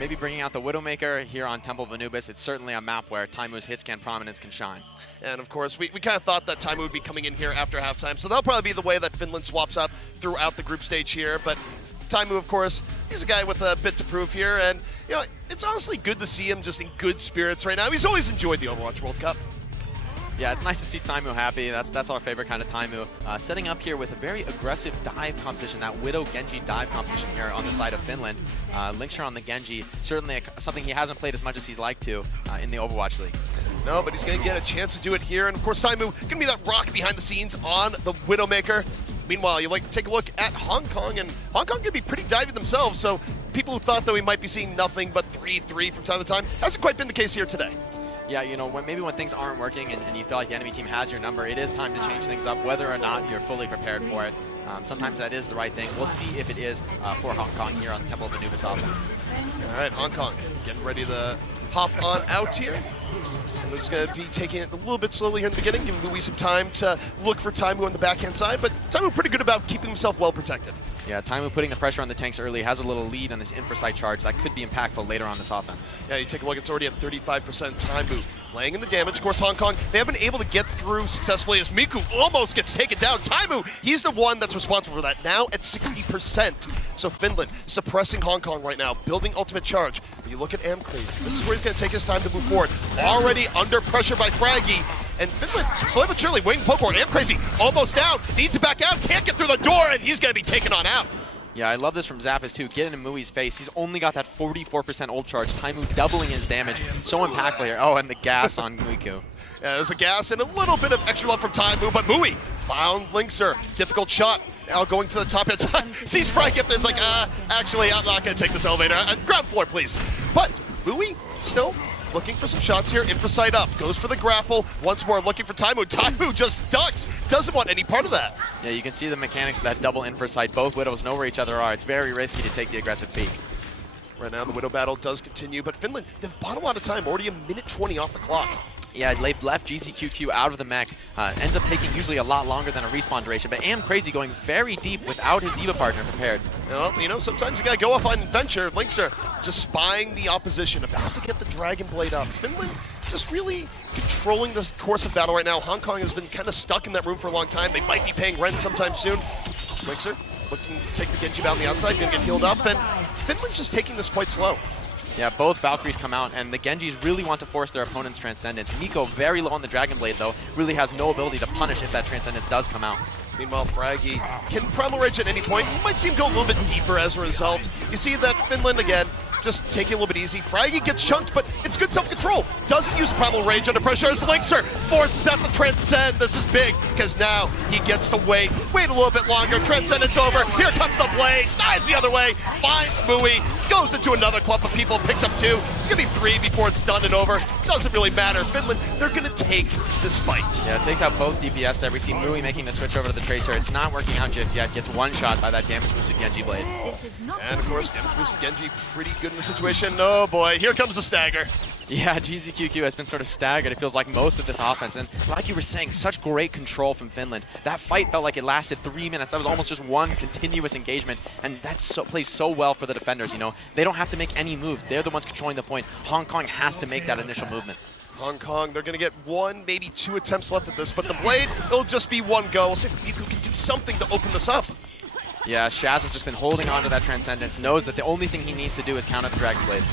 Maybe bringing out the Widowmaker here on Temple of Anubis. It's certainly a map where Taimu's hit scan prominence can shine. And of course, we kind of thought that Taimu would be coming in here after halftime, so that'll probably be the way that Finland swaps up throughout the group stage here, but Taimu, of course, he's a guy with a bit to prove here, and you know, it's honestly good to see him just in good spirits right now. He's always enjoyed the Overwatch World Cup. Yeah, it's nice to see Taimu happy. That's our favorite kind of Taimu. Setting up here with a very aggressive dive competition, that Widow Genji dive competition here on the side of Finland. Incheon on the Genji, certainly something he hasn't played as much as he's liked to in the Overwatch League. No, but he's going to get a chance to do it here, and of course Taimu going to be that rock behind the scenes on the Widowmaker. Meanwhile, you take a look at Hong Kong, and Hong Kong can be pretty divey themselves, so people who thought that we might be seeing nothing but 3-3 from time to time, hasn't quite been the case here today. Yeah, you know, maybe when things aren't working and you feel like the enemy team has your number, it is time to change things up, whether or not you're fully prepared for it. Sometimes that is the right thing. We'll see if it is for Hong Kong here on the Temple of Anubis offense. All right, Hong Kong getting ready to hop on out here. And they're just going to be taking it a little bit slowly here in the beginning, giving Louis some time to look for Taimu on the backhand side, but Taimu pretty good about keeping himself well protected. Yeah, Taimu putting the pressure on the tanks early, has a little lead on this infrasight charge that could be impactful later on this offense. Yeah, you take a look, it's already at 35% Taimu. Laying in the damage. Of course, Hong Kong, they haven't been able to get through successfully as Miku almost gets taken down. Taimu, he's the one that's responsible for that, now at 60%. So Finland suppressing Hong Kong right now, building ultimate charge. But you look at Crazy. This is where he's going to take his time to move forward. Already under pressure by Fraggy. And Finland, slowly but surely, waiting for Crazy. Almost down, needs to back out, can't get through the door, and he's going to be taken on out. Yeah, I love this from Zappis too. Get into Mui's face. He's only got that 44% ult charge. Taimu doubling his damage. So impactful here. Oh, and the gas on Muiku. Yeah, there's a gas and a little bit of extra love from Taimu, but Mui found Linkser. Difficult shot. Now going to the top end side. Sees Frank up there. It's like, actually, I'm not going to take this elevator. Ground floor, please. But Mui still looking for some shots here. Infrasight up. Goes for the grapple. Once more looking for Taimu. Taimu just ducks. Doesn't want any part of that. Yeah, you can see the mechanics of that double infrasight. Both Widows know where each other are. It's very risky to take the aggressive peek. Right now, the Widow battle does continue, but Finland, they've bought a lot of time. Already a minute 20 off the clock. Yeah, they've left GZQQ out of the mech. Ends up taking usually a lot longer than a respawn duration, but Crazy going very deep without his D.Va partner prepared. Well, you know, sometimes you gotta go off on adventure. Linkser just spying the opposition, about to get the Dragon Blade up. Finland just really controlling the course of battle right now. Hong Kong has been kind of stuck in that room for a long time. They might be paying rent sometime soon. Linkser looking to take the Genji battle on the outside, gonna get healed up, and Finland's just taking this quite slow. Yeah, both Valkyries come out, and the Genjis really want to force their opponent's Transcendence. Miko, very low on the Dragon Blade, though, really has no ability to punish if that Transcendence does come out. Meanwhile, Fraggy can Primal Rage at any point. Might see him go a little bit deeper as a result. You see that Finland, again, just take it a little bit easy. Fraggy gets chunked, but it's good self-control. Doesn't use Primal Rage under pressure as Linkser forces out the Transcend. This is big, because now he gets to wait a little bit longer. Transcendence over. Here comes the Blade. Dives the other way. Finds Mui. Goes into another clump of people. Picks up 2. It's going to be 3 before it's done and over. Doesn't really matter. Finland, they're going to take this fight. Yeah, it takes out both DPS there. We see Mui making the switch over to the Tracer. It's not working out just yet. Gets one shot by that damage-boosted Genji Blade. And, of course, damage-boosted Genji pretty good in the situation. Oh, boy. Here comes the stagger. Yeah, GZQQ has been sort of staggered, it feels like, most of this offense. And like you were saying, such great control from Finland. That fight felt like it lasted 3 minutes. That was almost just one continuous engagement. And that plays so well for the defenders, you know. They don't have to make any moves. They're the ones controlling the point. Hong Kong has to make that initial movement. Hong Kong, they're going to get 1, maybe 2 attempts left at this. But the Blade, it'll just be 1 go. We'll see if Miku can do something to open this up. Yeah, Shaz has just been holding on to that Transcendence, knows that the only thing he needs to do is counter the Dragon Blade.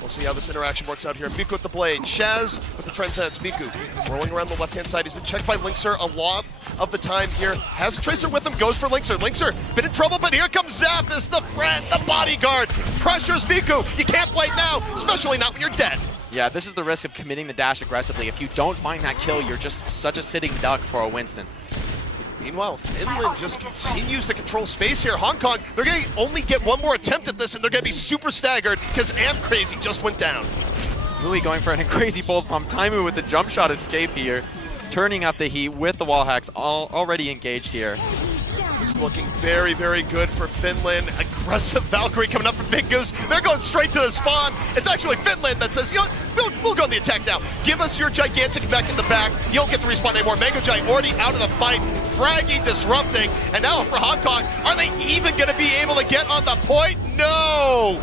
We'll see how this interaction works out here. Miku with the Blade, Shaz with the Transcendence. Miku rolling around the left-hand side. He's been checked by Linkser a lot of the time here. Has a Tracer with him, goes for Linkser. Linkser, been in trouble, but here comes Zappis, the friend, the bodyguard. Pressures Miku. You can't play now, especially not when you're dead. Yeah, this is the risk of committing the dash aggressively. If you don't find that kill, you're just such a sitting duck for a Winston. Meanwhile, Finland just continues to control space here. Hong Kong, they're going to only get one more attempt at this, and they're going to be super staggered because Am Crazy just went down. Really going for a crazy pulse pump. Taimu with the jump shot escape here. Turning up the heat with the wall hacks already engaged here. This is looking very, very good for Finland. Aggressive Valkyrie coming up from Big Goose. They're going straight to the spawn. It's actually Finland that says, you know what, we'll go on the attack now. Give us your gigantic mech in the back. You don't get to respawn anymore. Mango Giant already out of the fight. Fraggy disrupting. And now for Hong Kong, are they even going to be able to get on the point? No!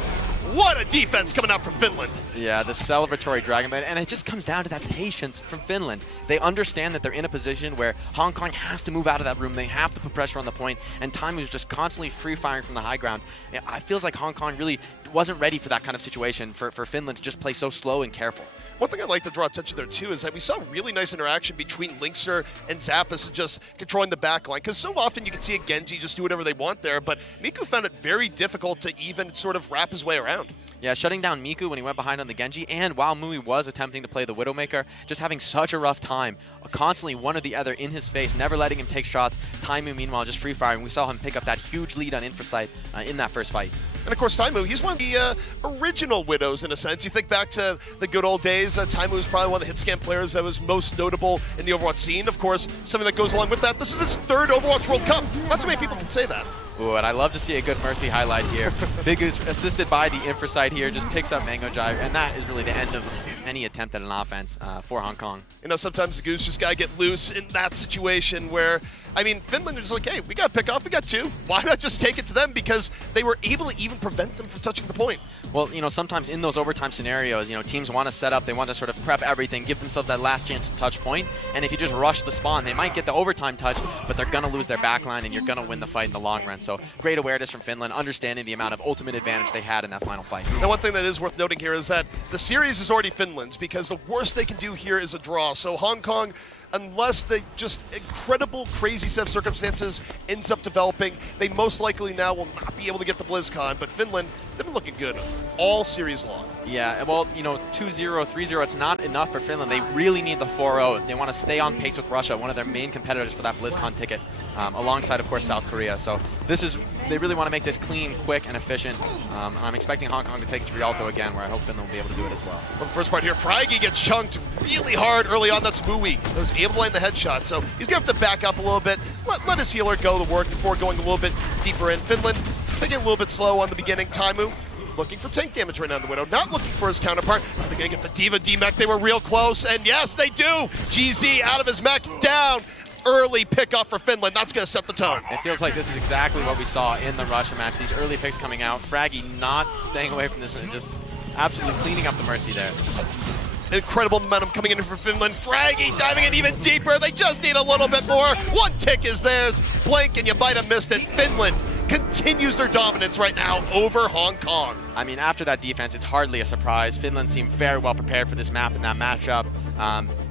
What a defense coming out from Finland. Yeah, the celebratory Dragon Bite, and it just comes down to that patience from Finland. They understand that they're in a position where Hong Kong has to move out of that room. They have to put pressure on the point, and Taimu's just constantly free-firing from the high ground. It feels like Hong Kong really wasn't ready for that kind of situation, for Finland to just play so slow and careful. One thing I'd like to draw attention there, too, is that we saw really nice interaction between Linkser and Zappis just controlling the backline. Because so often you can see a Genji just do whatever they want there, but Miku found it very difficult to even sort of wrap his way around. Yeah, shutting down Miku when he went behind on the Genji, and while Mui was attempting to play the Widowmaker, just having such a rough time. Constantly one or the other in his face, never letting him take shots. Taimu, meanwhile, just free-firing. We saw him pick up that huge lead on Infrasight in that first fight. And of course, Taimu, he's one of the original Widows in a sense. You think back to the good old days, Taimu was probably one of the hit scan players that was most notable in the Overwatch scene. Of course, something that goes along with that, this is his third Overwatch World Cup. Not too many people can say that. Ooh, and I love to see a good Mercy highlight here. Big Goose, assisted by the Infrasight here, just picks up Mango Jive, and that is really the end of any attempt at an offense for Hong Kong. You know, sometimes the Goose just got to get loose in that situation where, I mean, Finland is like, hey, we got to pick off, we got two. Why not just take it to them? Because they were able to even prevent them from touching the point. Well, you know, sometimes in those overtime scenarios, you know, teams want to set up, they want to sort of prep everything, give themselves that last chance to touch point, and if you just rush the spawn, they might get the overtime touch, but they're going to lose their backline, and you're going to win the fight in the long run. So great awareness from Finland, understanding the amount of ultimate advantage they had in that final fight. Now, one thing that is worth noting here is that the series is already Finland's, because the worst they can do here is a draw. So Hong Kong, unless the just incredible, crazy set of circumstances ends up developing, they most likely now will not be able to get the BlizzCon. But Finland, they've been looking good all series long. Yeah, well, you know, 2-0, 3-0, it's not enough for Finland. They really need the 4-0. They want to stay on pace with Russia, one of their main competitors for that BlizzCon ticket, alongside, of course, South Korea. So this is, they really want to make this clean, quick, and efficient. I'm expecting Hong Kong to take it to Rialto again, where I hope Finland will be able to do it as well. Well, the first part here, Fraggy gets chunked really hard early on. That's Mui. That was able to land the headshot. So he's going to have to back up a little bit, let his healer go to work before going a little bit deeper in. Finland taking a little bit slow on the beginning. Taimu looking for tank damage right now in the Widow, not looking for his counterpart. Are they going to get the Diva D-Mech? They were real close, and yes, they do! GZ out of his mech, down! Early pickoff for Finland, that's going to set the tone. It feels like this is exactly what we saw in the Russia match. These early picks coming out, Fraggy not staying away from this and just absolutely cleaning up the Mercy there. Incredible momentum coming in for Finland. Fraggy diving in even deeper. They just need a little bit more. One tick is theirs. Blink and you might have missed it. Finland continues their dominance right now over Hong Kong. I mean, after that defense, it's hardly a surprise. Finland seemed very well prepared for this map and that matchup.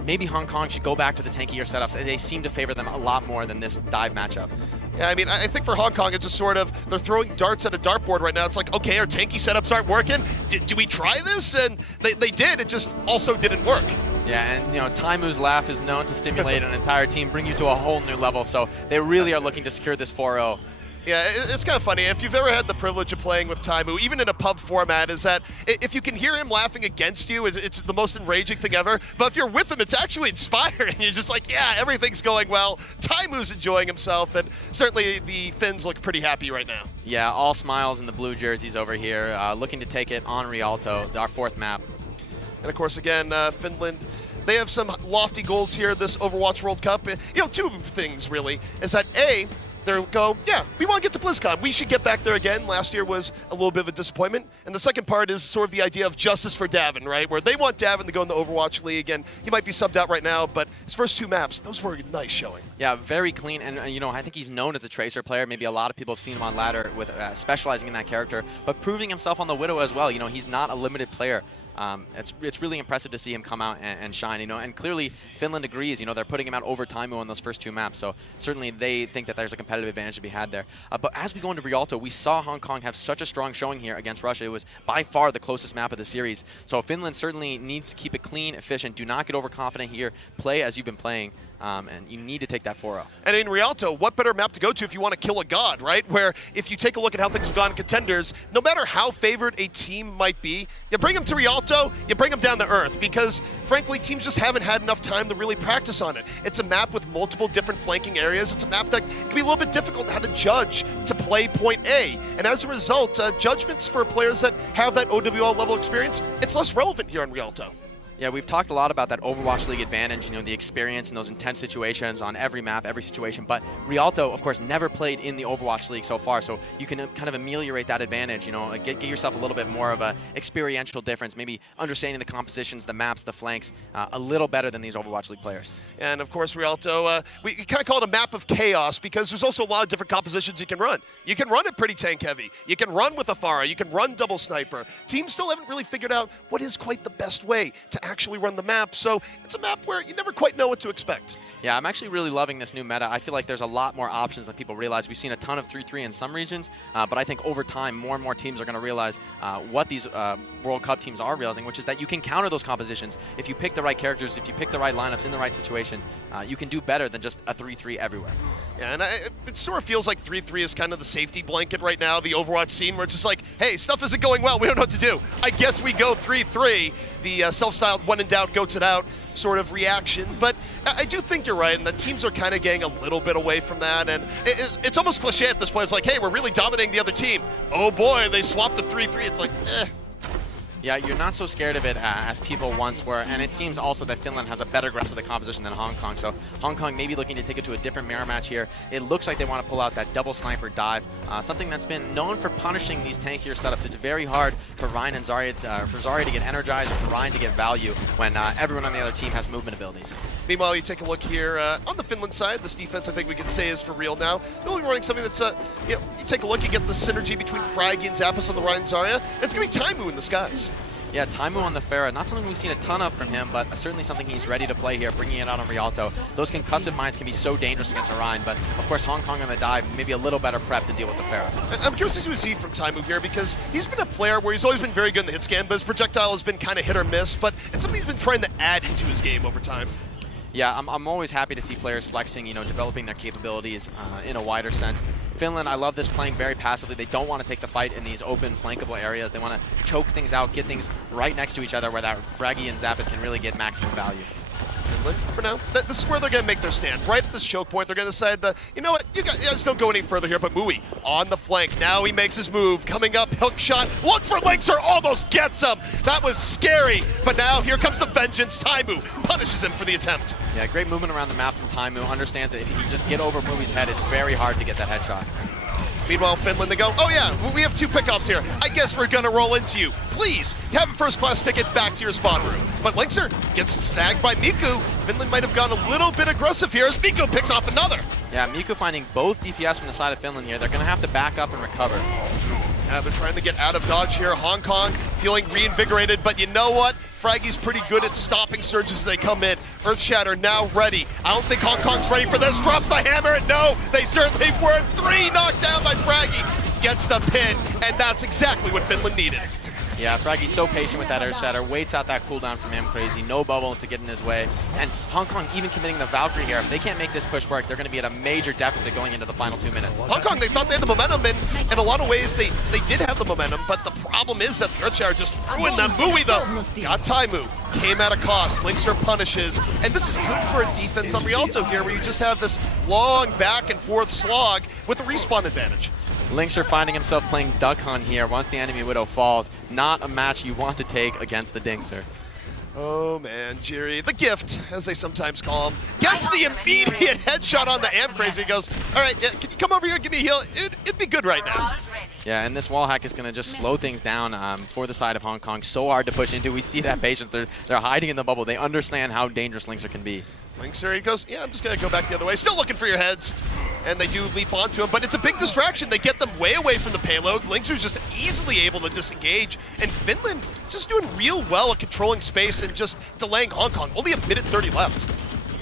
Maybe Hong Kong should go back to the tankier setups. They seem to favor them a lot more than this dive matchup. Yeah, I mean, I think for Hong Kong, it's just sort of, they're throwing darts at a dartboard right now. It's like, okay, our tanky setups aren't working. Do we try this? And they did, it just also didn't work. Yeah, and you know, Taimu's laugh is known to stimulate an entire team, bring you to a whole new level. So they really are looking to secure this 4-0. Yeah, it's kind of funny. If you've ever had the privilege of playing with Taimu, even in a pub format, is that if you can hear him laughing against you, it's the most enraging thing ever. But if you're with him, it's actually inspiring. You're just like, yeah, everything's going well. Taimu's enjoying himself, and certainly the Finns look pretty happy right now. Yeah, all smiles in the blue jerseys over here, looking to take it on Rialto, our fourth map. And of course, again, Finland, they have some lofty goals here this Overwatch World Cup. You know, two things really, is that A, they'll go, yeah, we want to get to BlizzCon. We should get back there again. Last year was a little bit of a disappointment. And the second part is sort of the idea of justice for Davin, right? Where they want Davin to go in the Overwatch League, and he might be subbed out right now, but his first two maps, those were a nice showing. Yeah, very clean, and you know, I think he's known as a Tracer player. Maybe a lot of people have seen him on ladder with specializing in that character, but proving himself on the Widow as well. You know, he's not a limited player. it's really impressive to see him come out and shine, you know, and clearly Finland agrees, you know, they're putting him out over Taimu on those first 2 maps, so certainly they think that there's a competitive advantage to be had there. But as we go into Rialto, we saw Hong Kong have such a strong showing here against Russia. It was by far the closest map of the series, so Finland certainly needs to keep it clean, efficient, do not get overconfident here, play as you've been playing. And you need to take that 4-0. And in Rialto, what better map to go to if you want to kill a god, right? Where if you take a look at how things have gone in Contenders, no matter how favored a team might be, you bring them to Rialto, you bring them down to earth, because frankly, teams just haven't had enough time to really practice on it. It's a map with multiple different flanking areas. It's a map that can be a little bit difficult how to judge to play point A. And as a result, judgments for players that have that OWL level experience, it's less relevant here in Rialto. Yeah, we've talked a lot about that Overwatch League advantage, you know, the experience in those intense situations on every map, every situation. But Rialto, of course, never played in the Overwatch League so far, so you can kind of ameliorate that advantage, you know, get yourself a little bit more of a experiential difference, maybe understanding the compositions, the maps, the flanks, a little better than these Overwatch League players. And of course, Rialto, we kind of call it a map of chaos because there's also a lot of different compositions you can run. You can run it pretty tank heavy. You can run with a Pharah. You can run double sniper. Teams still haven't really figured out what is quite the best way to actually run the map, so it's a map where you never quite know what to expect. Yeah, I'm actually really loving this new meta. I feel like there's a lot more options than people realize. We've seen a ton of 3-3 in some regions, but I think over time, more and more teams are going to realize what these World Cup teams are realizing, which is that you can counter those compositions. If you pick the right characters, if you pick the right lineups in the right situation, you can do better than just a 3-3 everywhere. Yeah, and it sort of feels like 3-3 is kind of the safety blanket right now, the Overwatch scene, where it's just like, hey, stuff isn't going well, we don't know what to do. I guess we go 3-3, the self-styled when in doubt, goats it out sort of reaction. But I do think you're right, and the teams are kind of getting a little bit away from that, and it's almost cliche at this point. It's like, hey, we're really dominating the other team. Oh boy, they swapped to 3-3. It's like, eh. Yeah, you're not so scared of it as people once were, and it seems also that Finland has a better grasp of the composition than Hong Kong, so Hong Kong may be looking to take it to a different mirror match here. It looks like they want to pull out that double sniper dive, something that's been known for punishing these tankier setups. It's very hard for Ryan and Zarya, for Zarya to get energized or for Ryan to get value when everyone on the other team has movement abilities. Meanwhile, you take a look here on the Finland side. This defense, I think we can say, is for real now. They'll be running something that's, you take a look, you get the synergy between Fraggy and Zappos on the Ryan Zarya. It's going to be Taimu in the skies. Yeah, Taimu on the Pharah, not something we've seen a ton of from him, but certainly something he's ready to play here, bringing it out on Rialto. Those concussive mines can be so dangerous against Orion, but of course Hong Kong on the dive, maybe a little better prep to deal with the Pharah. I'm curious to see what we see from Taimu here, because he's been a player where he's always been very good in the hit scan, but his projectile has been kind of hit or miss, but it's something he's been trying to add into his game over time. Yeah, I'm always happy to see players flexing, you know, developing their capabilities in a wider sense. Finland, I love this, playing very passively. They don't want to take the fight in these open, flankable areas. They want to choke things out, get things right next to each other where that Fraggy and Zappos can really get maximum value. Finland, for now, this is where they're going to make their stand. Right at this choke point, they're going to decide that, you know what, you guys don't go any further here, but Mui on the flank. Now he makes his move, coming up, hook shot, looks for Linkser, almost gets him. That was scary, but now here comes the vengeance. Taimu punishes him for the attempt. Yeah, great movement around the map from Taimu. Understands that if he can just get over Mui's head, it's very hard to get that headshot. Meanwhile, Finland, they go, oh yeah, we have 2 pickups here. I guess we're gonna roll into you. Please, have a first-class ticket back to your spawn room. But Linkser gets snagged by Miku. Finland might have gone a little bit aggressive here as Miku picks off another. Yeah, Miku finding both DPS from the side of Finland here. They're gonna have to back up and recover. They're trying to get out of dodge here. Hong Kong feeling reinvigorated, but you know what? Fraggy's pretty good at stopping surges as they come in. Earthshatter now ready. I don't think Hong Kong's ready for this. Drops the hammer, and no, they certainly weren't. 3 knocked down by Fraggy. Gets the pin, and that's exactly what Finland needed. Yeah, Fraggy's so patient with that Earthshatter, waits out that cooldown from him, crazy, no bubble to get in his way. And Hong Kong even committing the Valkyrie here. If they can't make this push work, they're going to be at a major deficit going into the final 2 minutes. Hong Kong, they thought they had the momentum, and in a lot of ways, they did have the momentum, but the problem is that the Earthshatter just ruined them. Mui, though, got Taimu, came at a cost. Linkser punishes, and this is good for a defense on Rialto here, where you just have this long back and forth slog with a respawn advantage. Linkser finding himself playing Duck Hunt here once the enemy Widow falls. Not a match you want to take against the Dinkster. Oh man, Jerry, the gift, as they sometimes call him, gets the immediate headshot on the amp crazy. He goes, all right, yeah, can you come over here and give me a heal? It'd be good right now. Yeah, and this wall hack is going to just slow things down for the side of Hong Kong. So hard to push into. We see that patience. They're hiding in the bubble. They understand how dangerous Linkser can be. Linkser, he goes, yeah, I'm just going to go back the other way. Still looking for your heads. and they do leap onto him, but it's a big distraction. They get them way away from the payload. Linkzer's just easily able to disengage, and Finland just doing real well at controlling space and just delaying Hong Kong. Only a minute 30 left.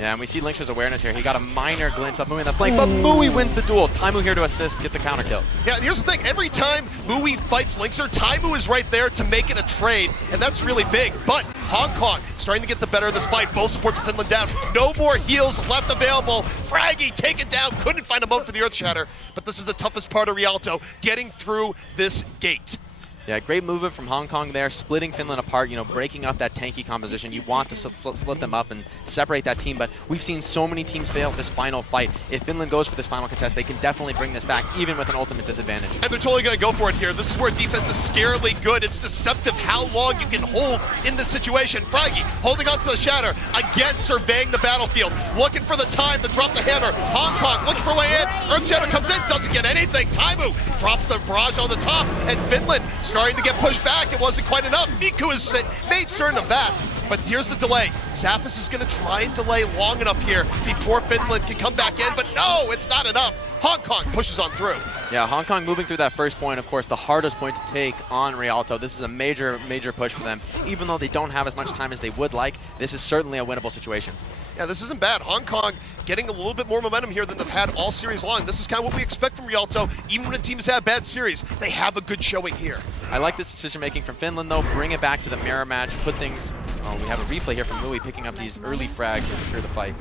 Yeah, and we see Linkzer's awareness here. He got a minor glimpse of Mui in the flank, but Mui wins the duel. Taimu here to assist, get the counter kill. Yeah, and here's the thing. Every time Mui fights Linkzer, Taimu is right there to make it a trade, and that's really big. But Hong Kong starting to get the better of this fight. Both supports of Finland down. No more heals left available. Fraggy taken down. Couldn't find a mode for the Earth Shatter, but this is the toughest part of Rialto, getting through this gate. Yeah, great movement from Hong Kong there, splitting Finland apart, you know, breaking up that tanky composition. You want to split them up and separate that team, but we've seen so many teams fail this final fight. If Finland goes for this final contest, they can definitely bring this back, even with an ultimate disadvantage. And they're totally going to go for it here. This is where defense is scarily good. It's deceptive how long you can hold in this situation. Fraggy holding on to the Shatter, again surveying the battlefield, looking for the time to drop the hammer. Hong Kong looking for a way in. Earth Shatter comes in, doesn't get anything. Taimu drops the barrage on the top, and Finland starting to get pushed back. It wasn't quite enough. Miku has made certain of that. But here's the delay. Zappis is going to try and delay long enough here before Finland can come back in. But no, it's not enough. Hong Kong pushes on through. Yeah, Hong Kong moving through that first point, of course, the hardest point to take on Rialto. This is a major, major push for them. Even though they don't have as much time as they would like, this is certainly a winnable situation. Yeah, this isn't bad. Hong Kong getting a little bit more momentum here than they've had all series long. This is kind of what we expect from Rialto. Even when a team has had bad series, they have a good showing here. I like this decision-making from Finland, though. Bring it back to the mirror match, put things... Oh, we have a replay here from Mui picking up these early frags to secure the fight.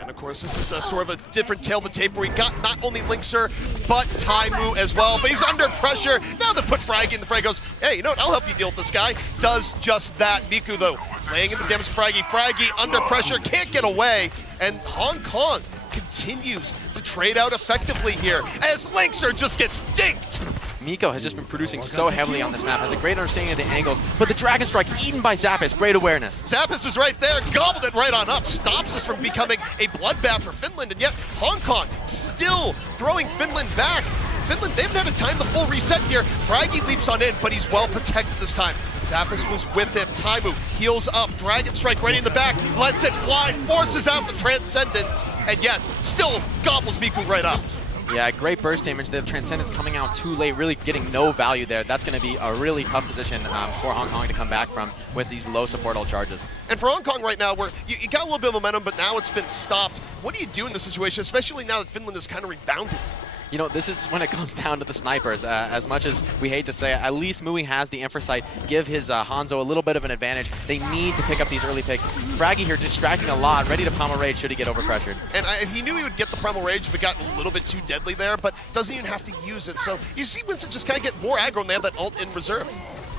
And of course, this is a sort of a different tale of the tape where he got not only Linkzer, but Taimu as well. But he's under pressure. Now they put Fraggy in, the Frag goes, hey, you know what, I'll help you deal with this guy. Does just that. Miku, though, laying in the damage to Fraggy. Fraggy under pressure, can't get away. And Hong Kong continues to trade out effectively here as Linkzer just gets dinked. Miko has just been producing so heavily on this map, has a great understanding of the angles, but the Dragon Strike eaten by Zappis, great awareness. Zappis was right there, gobbled it right on up, stops us from becoming a bloodbath for Finland, and yet Hong Kong still throwing Finland back. Finland, they haven't had a time the full reset here. Fraggy leaps on in, but he's well protected this time. Zappis was with him. Taimu heals up. Dragon Strike right in the back. Lets it fly. Forces out the Transcendence. And yet, still gobbles Miku right up. Yeah, great burst damage. The Transcendence coming out too late, really getting no value there. That's going to be a really tough position for Hong Kong to come back from with these low support all charges. And for Hong Kong right now, where you got a little bit of momentum, but now it's been stopped. What do you do in this situation, especially now that Finland is kind of rebounded? You know, this is when it comes down to the snipers. As much as we hate to say it, at least Mui has the Infrasight, give his Hanzo a little bit of an advantage. They need to pick up these early picks. Fraggy here distracting a lot, ready to Primal Rage should he get overpressured. And he knew he would get the Primal Rage if it got a little bit too deadly there, but doesn't even have to use it. So you see Winston just kind of get more aggro and they have that ult in reserve.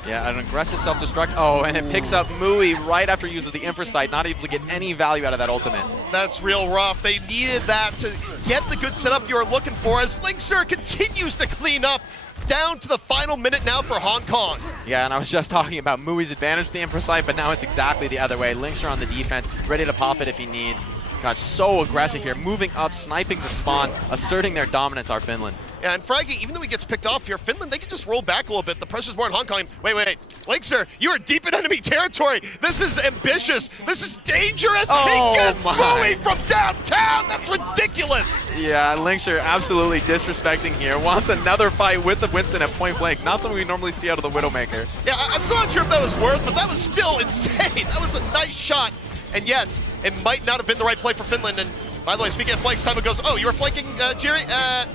Yeah, an aggressive self-destruct. Oh, and it picks up Mui right after he uses the Infrasight, not able to get any value out of that ultimate. That's real rough. They needed that to get the good setup you were looking for as Linkzer continues to clean up down to the final minute now for Hong Kong. Yeah, and I was just talking about Mui's advantage to the Infrasight, but now it's exactly the other way. Linkzer on the defense, ready to pop it if he needs. Gosh, so aggressive here, moving up, sniping the spawn, asserting their dominance are Finland. Yeah, and Fraggy, even though he gets picked off here, Finland, they can just roll back a little bit. The pressure's more in Hong Kong. Wait. Linkzer, you are deep in enemy territory. This is ambitious. This is dangerous. Oh, he gets my. Mui from downtown. That's ridiculous. Yeah, Linkzer absolutely disrespecting here. Wants another fight with the Winston at point blank. Not something we normally see out of the Widowmaker. Yeah, I'm still not sure if that was worth, but that was still insane. That was a nice shot. And yet, it might not have been the right play for Finland. And by the way, speaking of flanks, Taimu goes, oh, you were flanking Jerry?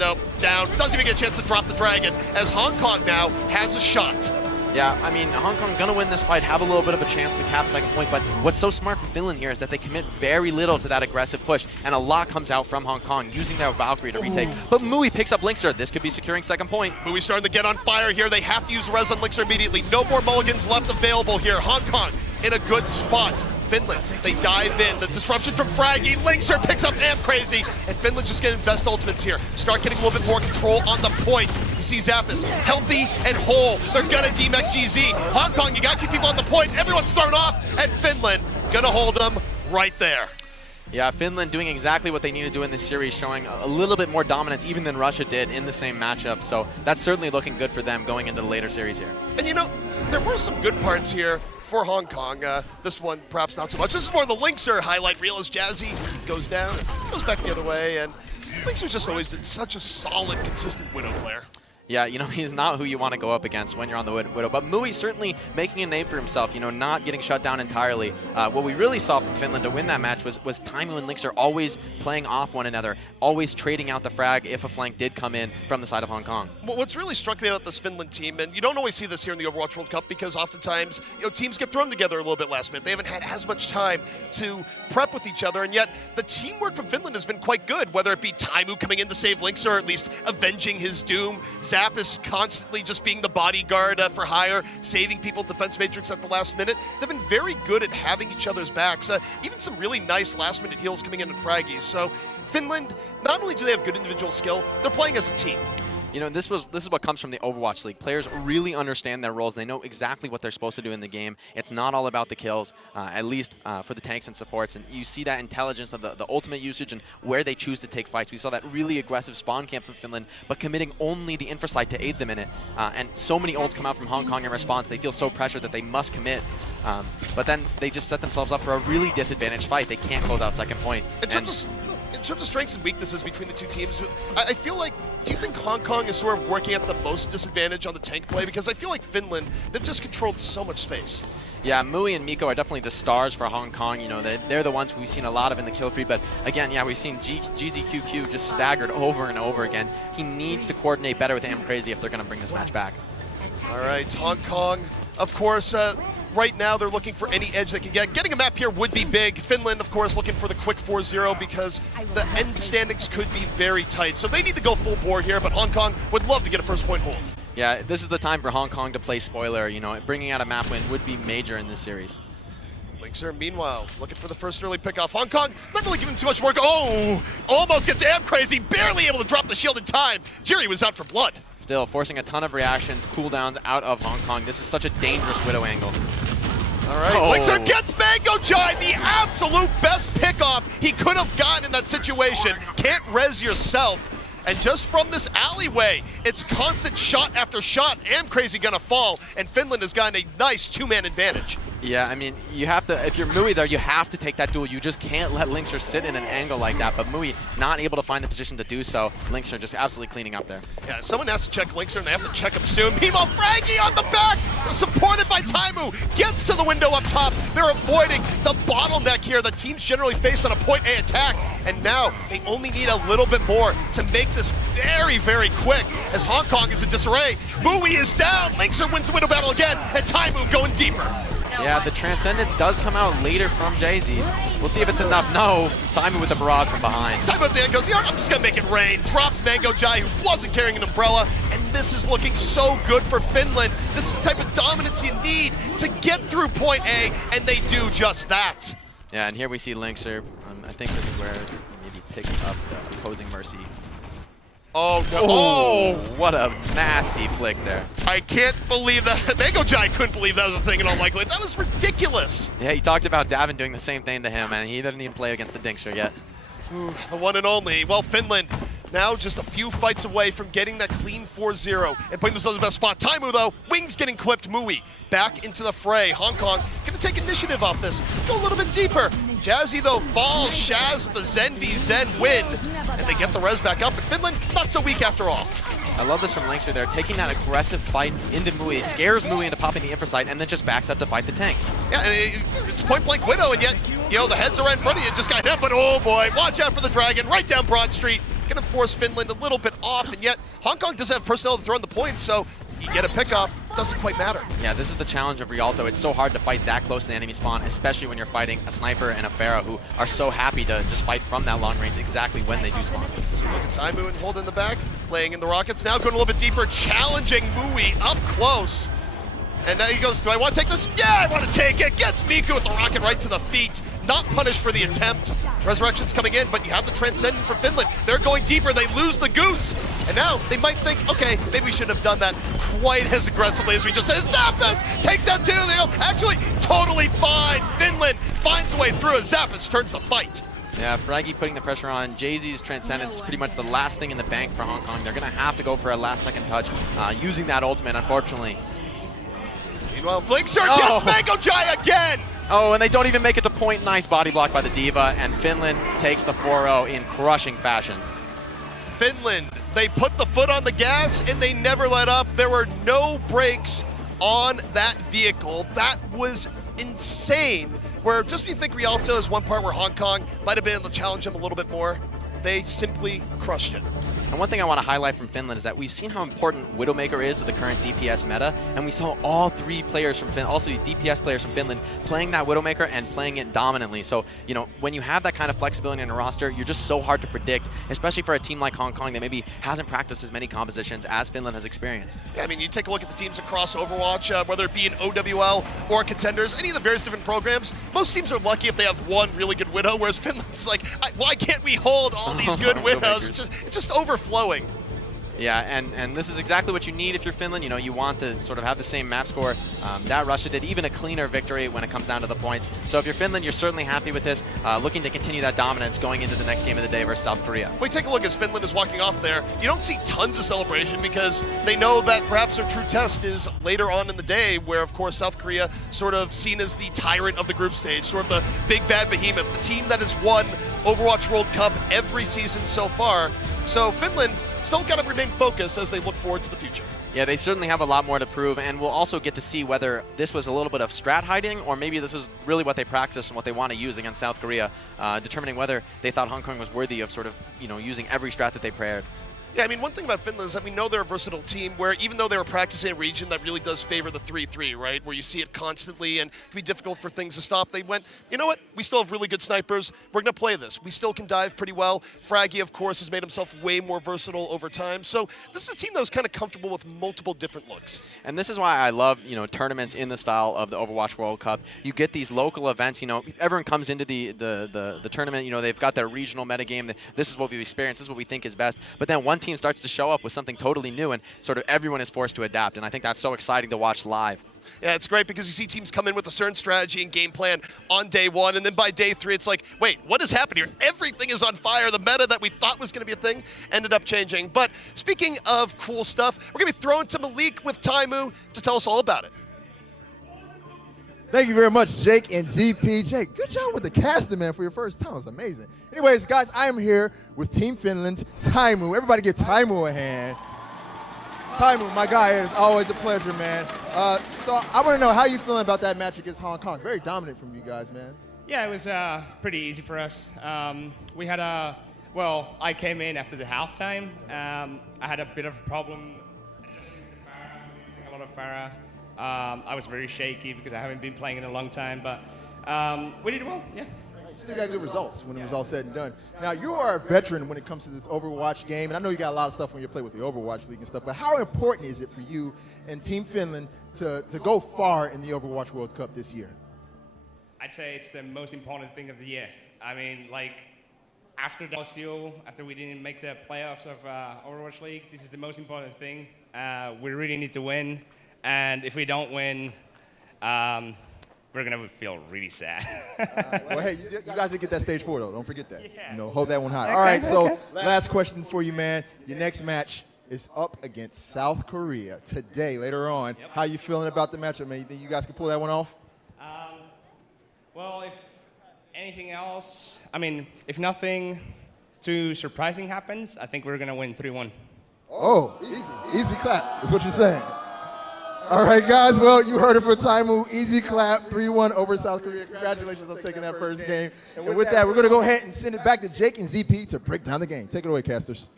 No, down. Doesn't even get a chance to drop the Dragon, as Hong Kong now has a shot. Yeah, I mean, Hong Kong gonna win this fight, have a little bit of a chance to cap second point, but what's so smart from Finland here is that they commit very little to that aggressive push, and a lot comes out from Hong Kong, using their Valkyrie to retake. But Mui picks up Linkzer. This could be securing second point. Mui's starting to get on fire here. They have to use Res on Linkzer immediately. No more mulligans left available here. Hong Kong in a good spot. Finland, they dive in. The disruption from Fraggy. Linkzer picks up Amp Crazy. And Finland just getting best ultimates here. Start getting a little bit more control on the point. You see Zappis, healthy and whole. They're gonna demech GZ. Hong Kong, you gotta keep people on the point. Everyone's thrown off. And Finland gonna hold them right there. Yeah, Finland doing exactly what they need to do in this series, showing a little bit more dominance even than Russia did in the same matchup. So that's certainly looking good for them going into the later series here. And you know, there were some good parts here for Hong Kong. This one, perhaps not so much. This is more the Linkzer highlight reel as Jazzy goes down, goes back the other way, and Linkser's just always been such a solid, consistent Widow player. Yeah, you know, he's not who you want to go up against when you're on the Widow, but Mui certainly making a name for himself, you know, not getting shut down entirely. What we really saw from Finland to win that match was Taimu and Linkser always playing off one another, always trading out the frag if a flank did come in from the side of Hong Kong. Well, what's really struck me about this Finland team, and you don't always see this here in the Overwatch World Cup because oftentimes, you know, teams get thrown together a little bit last minute. They haven't had as much time to prep with each other, and yet the teamwork from Finland has been quite good, whether it be Taimu coming in to save Linkser, or at least avenging his doom, Zappis constantly just being the bodyguard for hire, saving people defense matrix at the last minute. They've been very good at having each other's backs. Even some really nice last-minute heals coming in at fraggies. So Finland, not only do they have good individual skill, they're playing as a team. You know, this is what comes from the Overwatch League. Players really understand their roles. They know exactly what they're supposed to do in the game. It's not all about the kills, at least for the tanks and supports. And you see that intelligence of the ultimate usage and where they choose to take fights. We saw that really aggressive spawn camp from Finland, but committing only the infra side to aid them in it. And so many ults come out from Hong Kong in response. They feel so pressured that they must commit. But then they just set themselves up for a really disadvantaged fight. They can't close out second point. In terms of strengths and weaknesses between the two teams, I feel like, do you think Hong Kong is sort of working at the most disadvantage on the tank play? Because I feel like Finland, they've just controlled so much space. Yeah, Mui and Miko are definitely the stars for Hong Kong. You know, they're the ones we've seen a lot of in the kill feed. But again, yeah, we've seen GZQQ just staggered over and over again. He needs to coordinate better with Crazy if they're going to bring this match back. All right, Hong Kong, of course, right now they're looking for any edge they can get. Getting a map here would be big. Finland, of course, looking for the quick 4-0 because the end standings could be very tight. So they need to go full bore here, but Hong Kong would love to get a first point hold. Yeah, this is the time for Hong Kong to play spoiler. You know, bringing out a map win would be major in this series. Linkser, meanwhile, looking for the first early pick off. Hong Kong, not really giving too much work. Oh, almost gets Crazy, barely able to drop the shield in time. Jiri was out for blood. Still forcing a ton of reactions, cooldowns out of Hong Kong. This is such a dangerous Widow angle. All right, Linkser gets Mango Jai, the absolute best pickoff he could have gotten in that situation. Can't res yourself. And just from this alleyway, it's constant shot after shot. Crazy gonna fall, and Finland has gotten a nice two-man advantage. Yeah, I mean, you have to, if you're Mui there, you have to take that duel. You just can't let Linkser sit in an angle like that, but Mui not able to find the position to do so. Linkser just absolutely cleaning up there. Yeah, someone has to check Linkser, and they have to check him soon. Meanwhile, Fraggy on the back, supported by Taimu, gets to the window up top. They're avoiding the bottleneck here that teams generally face on a point A attack, and now they only need a little bit more to make this very, very quick, as Hong Kong is in disarray. Mui is down, Linkser wins the window battle again, and Taimu going deeper. Yeah, the Transcendence does come out later from Jay-Z. We'll see if it's enough. No, Taimu with the barrage from behind. Taimu at the end goes, you know what, I'm just gonna make it rain. Drops Mango Jai, who wasn't carrying an umbrella, and this is looking so good for Finland. This is the type of dominance you need to get through point A, and they do just that. Yeah, and here we see Linkser. I think this is where he maybe picks up the opposing Mercy. Oh, no. Oh! What a nasty flick there. I can't believe that. Mango Jai couldn't believe that was a thing in all likelihood. That was ridiculous. Yeah, he talked about Davin doing the same thing to him, and he didn't even play against the Dinkster yet. The one and only. Well, Finland now just a few fights away from getting that clean 4-0 and putting themselves in the best spot. Taimu, though, wings getting clipped. Mui back into the fray. Hong Kong going to take initiative off this. Go a little bit deeper. Jazzy, though, falls. Shaz, the Zen v Zen win. And they get the res back up. But Finland, not so weak after all. I love this from Linkser there, taking that aggressive fight into Mui, scares Mui into popping the infra site, and then just backs up to fight the tanks. Yeah, and it's point-blank Widow, and yet, you know, the heads are right in front of you, just got hit, but oh boy, watch out for the Dragon, right down Broad Street. Gonna force Finland a little bit off, and yet Hong Kong doesn't have personnel to throw in the points, so you get a pickup, doesn't quite matter. Yeah, this is the challenge of Rialto. It's so hard to fight that close to the enemy spawn, especially when you're fighting a sniper and a Pharah who are so happy to just fight from that long range exactly when they do spawn. Look at Taimu and Hold in the back, playing in the Rockets now, going a little bit deeper, challenging Mui up close. And now he goes, do I want to take this? Yeah, I want to take it. Gets Miku with the rocket right to the feet. Not punished for the attempt. Resurrection's coming in, but you have the Transcendent for Finland. They're going deeper. They lose the Goose. And now they might think, okay, maybe we shouldn't have done that quite as aggressively as we just said. Zappis takes down two. They go, actually, totally fine. Finland finds a way through as Zappis turns the fight. Yeah, Fraggy putting the pressure on. Jay-Z's Transcendence is pretty much the last thing in the bank for Hong Kong. They're going to have to go for a last-second touch using that ultimate, unfortunately. Meanwhile, Linkser gets Mango Jai again! Oh, and they don't even make it to point. Nice body block by the Diva, and Finland takes the 4-0 in crushing fashion. Finland, they put the foot on the gas and they never let up. There were no brakes on that vehicle. That was insane. Where just when you think Rialto is one part where Hong Kong might have been able to challenge them a little bit more, they simply crushed it. And one thing I want to highlight from Finland is that we've seen how important Widowmaker is to the current DPS meta, and we saw all three players from Finland, also DPS players from Finland, playing that Widowmaker and playing it dominantly. So, you know, when you have that kind of flexibility in a roster, you're just so hard to predict, especially for a team like Hong Kong that maybe hasn't practiced as many compositions as Finland has experienced. Yeah, I mean, you take a look at the teams across Overwatch, whether it be in OWL or Contenders, any of the various different programs, most teams are lucky if they have one really good Widow, whereas Finland's like, why can't we hold all these good Widows? It's just overflowing. Yeah, and this is exactly what you need if you're Finland. You know, you want to sort of have the same map score. That Russia did even a cleaner victory when it comes down to the points. So if you're Finland, you're certainly happy with this, looking to continue that dominance going into the next game of the day versus South Korea. We take a look as Finland is walking off there. You don't see tons of celebration because they know that perhaps their true test is later on in the day, where of course South Korea sort of seen as the tyrant of the group stage, sort of the big bad behemoth, the team that has won Overwatch World Cup every season so far. So Finland still got to remain focused as they look forward to the future. Yeah, they certainly have a lot more to prove, and we'll also get to see whether this was a little bit of strat hiding, or maybe this is really what they practice and what they want to use against South Korea, determining whether they thought Hong Kong was worthy of sort of, you know, using every strat that they prepared. Yeah, I mean, one thing about Finland is that we know they're a versatile team where even though they were practicing a region that really does favor the 3-3, right, where you see it constantly and it can be difficult for things to stop, they went, you know what, we still have really good snipers, we're going to play this. We still can dive pretty well. Fraggy, of course, has made himself way more versatile over time. So this is a team that was kind of comfortable with multiple different looks. And this is why I love, you know, tournaments in the style of the Overwatch World Cup. You get these local events, you know, everyone comes into the tournament, you know, they've got their regional metagame, this is what we've experienced, this is what we think is best, but then one team starts to show up with something totally new and sort of everyone is forced to adapt, and I think that's so exciting to watch live. Yeah, it's great because you see teams come in with a certain strategy and game plan on day one, and then by day three, it's like, wait, what has happened here? Everything is on fire. The meta that we thought was going to be a thing ended up changing. But speaking of cool stuff, we're going to be throwing to Malik with Taimu to tell us all about it. Thank you very much, Jake and ZP. Jake, good job with the casting, man, for your first time. It was amazing. Anyways, guys, I am here with Team Finland's Taimu. Everybody give Taimu a hand. Taimu, my guy, it's always a pleasure, man. So I want to know how you feeling about that match against Hong Kong. Very dominant from you guys, man. Yeah, it was pretty easy for us. We had I came in after the halftime. I had a bit of a problem adjusting to Farah, a lot of Farah. I was very shaky because I haven't been playing in a long time, but we did well, yeah. Still got good results when it was all said and done. Now, you are a veteran when it comes to this Overwatch game, and I know you got a lot of stuff when you play with the Overwatch League and stuff, but how important is it for you and Team Finland to go far in the Overwatch World Cup this year? I'd say it's the most important thing of the year. I mean, like, after Dallas Fuel, after we didn't make the playoffs of Overwatch League, this is the most important thing. We really need to win, and if we don't win, we're gonna feel really sad. Well, hey, you guys did get that stage 4 though. Don't forget that. Yeah. You know, hold that one high. All right, so last question for you, man. Your next match is up against South Korea today, later on. Yep. How you feeling about the matchup, man? You think you guys can pull that one off? Well, if anything else, I mean, if nothing too surprising happens, I think we're gonna win 3-1. Oh, easy clap is what you're saying. All right, guys, well, you heard it from Taimu. Easy clap, 3-1 over South Korea. Congratulations on taking that first game. And with that, we're going to go ahead and send it back to Jake and ZP to break down the game. Take it away, casters.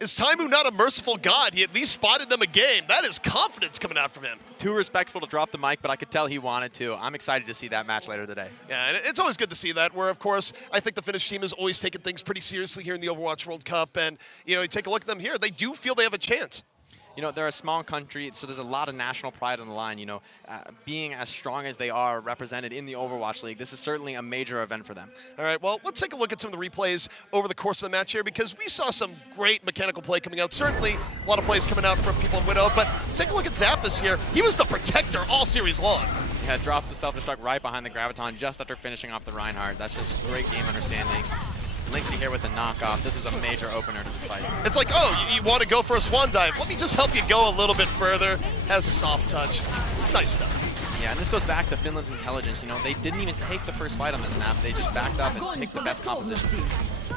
Is Taimu not a merciful god? He at least spotted them a game. That is confidence coming out from him. Too respectful to drop the mic, but I could tell he wanted to. I'm excited to see that match later today. Yeah, and it's always good to see that, where, of course, I think the Finnish team has always taken things pretty seriously here in the Overwatch World Cup. And, you know, you take a look at them here. They do feel they have a chance. You know, they're a small country, so there's a lot of national pride on the line. You know, being as strong as they are represented in the Overwatch League, this is certainly a major event for them. All right, well, let's take a look at some of the replays over the course of the match here, because we saw some great mechanical play coming out. Certainly a lot of plays coming out from people in Widow, but take a look at Zappis here. He was the protector all series long. Yeah, drops the self-destruct right behind the Graviton just after finishing off the Reinhardt. That's just great game understanding. Lynxie here with the knockoff. This is a major opener to this fight. It's like, oh, you want to go for a swan dive. Let me just help you go a little bit further. Has a soft touch. It's nice stuff. Yeah, and this goes back to Finland's intelligence. You know, they didn't even take the first fight on this map. They just backed up and picked the best composition.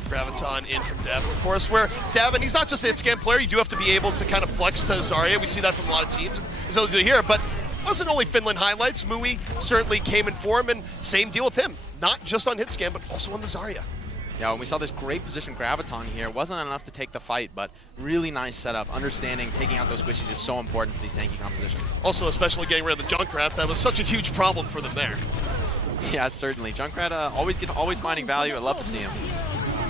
Graviton in from Davin, of course, where Davin, he's not just a hit scan player, you do have to be able to kind of flex to Zarya. We see that from a lot of teams. He's able to do it here, but wasn't only Finland highlights. Mui certainly came in form, and same deal with him. Not just on hit scan, but also on the Zarya. Yeah, when we saw this great position Graviton here, it wasn't enough to take the fight, but really nice setup. Understanding taking out those squishies is so important for these tanky compositions. Also, especially getting rid of the Junkrat, that was such a huge problem for them there. Yeah, certainly. Junkrat always finding value. I love to see him.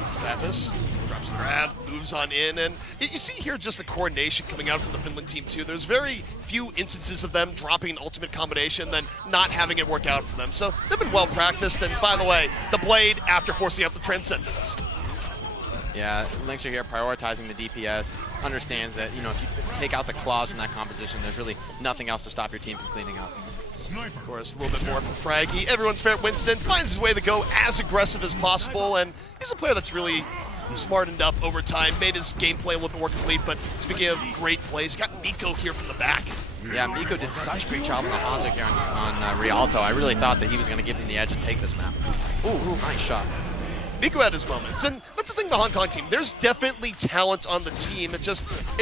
Sadness drops a grab, moves on in, and you see here just the coordination coming out from the Finland team too. There's very few instances of them dropping an ultimate combination, then not having it work out for them. So they've been well practiced, and by the way, the Blade after forcing out the Transcendence. Yeah, Lynx are here prioritizing the DPS, understands that, you know, if you take out the claws from that composition, there's really nothing else to stop your team from cleaning up. Of course, a little bit more from Fraggy. Everyone's favorite Winston finds his way to go as aggressive as possible, and he's a player that's really smartened up over time, made his gameplay a little bit more complete, but speaking of great plays, got Miko here from the back. Yeah, Miko did such a great job on the Hanzo here on Rialto. I really thought that he was going to give him the edge and take this map. Ooh, nice shot. Miko had his moments, and that's the thing, the Hong Kong team, there's definitely talent on the team. It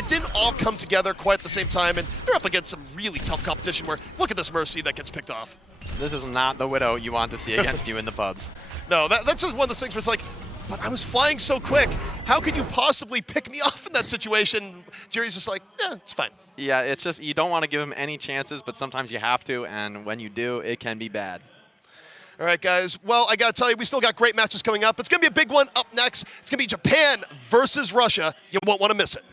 didn't all come together quite at the same time, and they're up against some really tough competition where, look at this Mercy that gets picked off. This is not the Widow you want to see against you in the pubs. No, that's just one of those things where it's like, but I was flying so quick. How could you possibly pick me off in that situation? Jerry's just like, yeah, it's fine. Yeah, it's just, you don't want to give him any chances, but sometimes you have to, and when you do, it can be bad. All right, guys. Well, I got to tell you, we still got great matches coming up. It's going to be a big one up next. It's going to be Japan versus Russia. You won't want to miss it.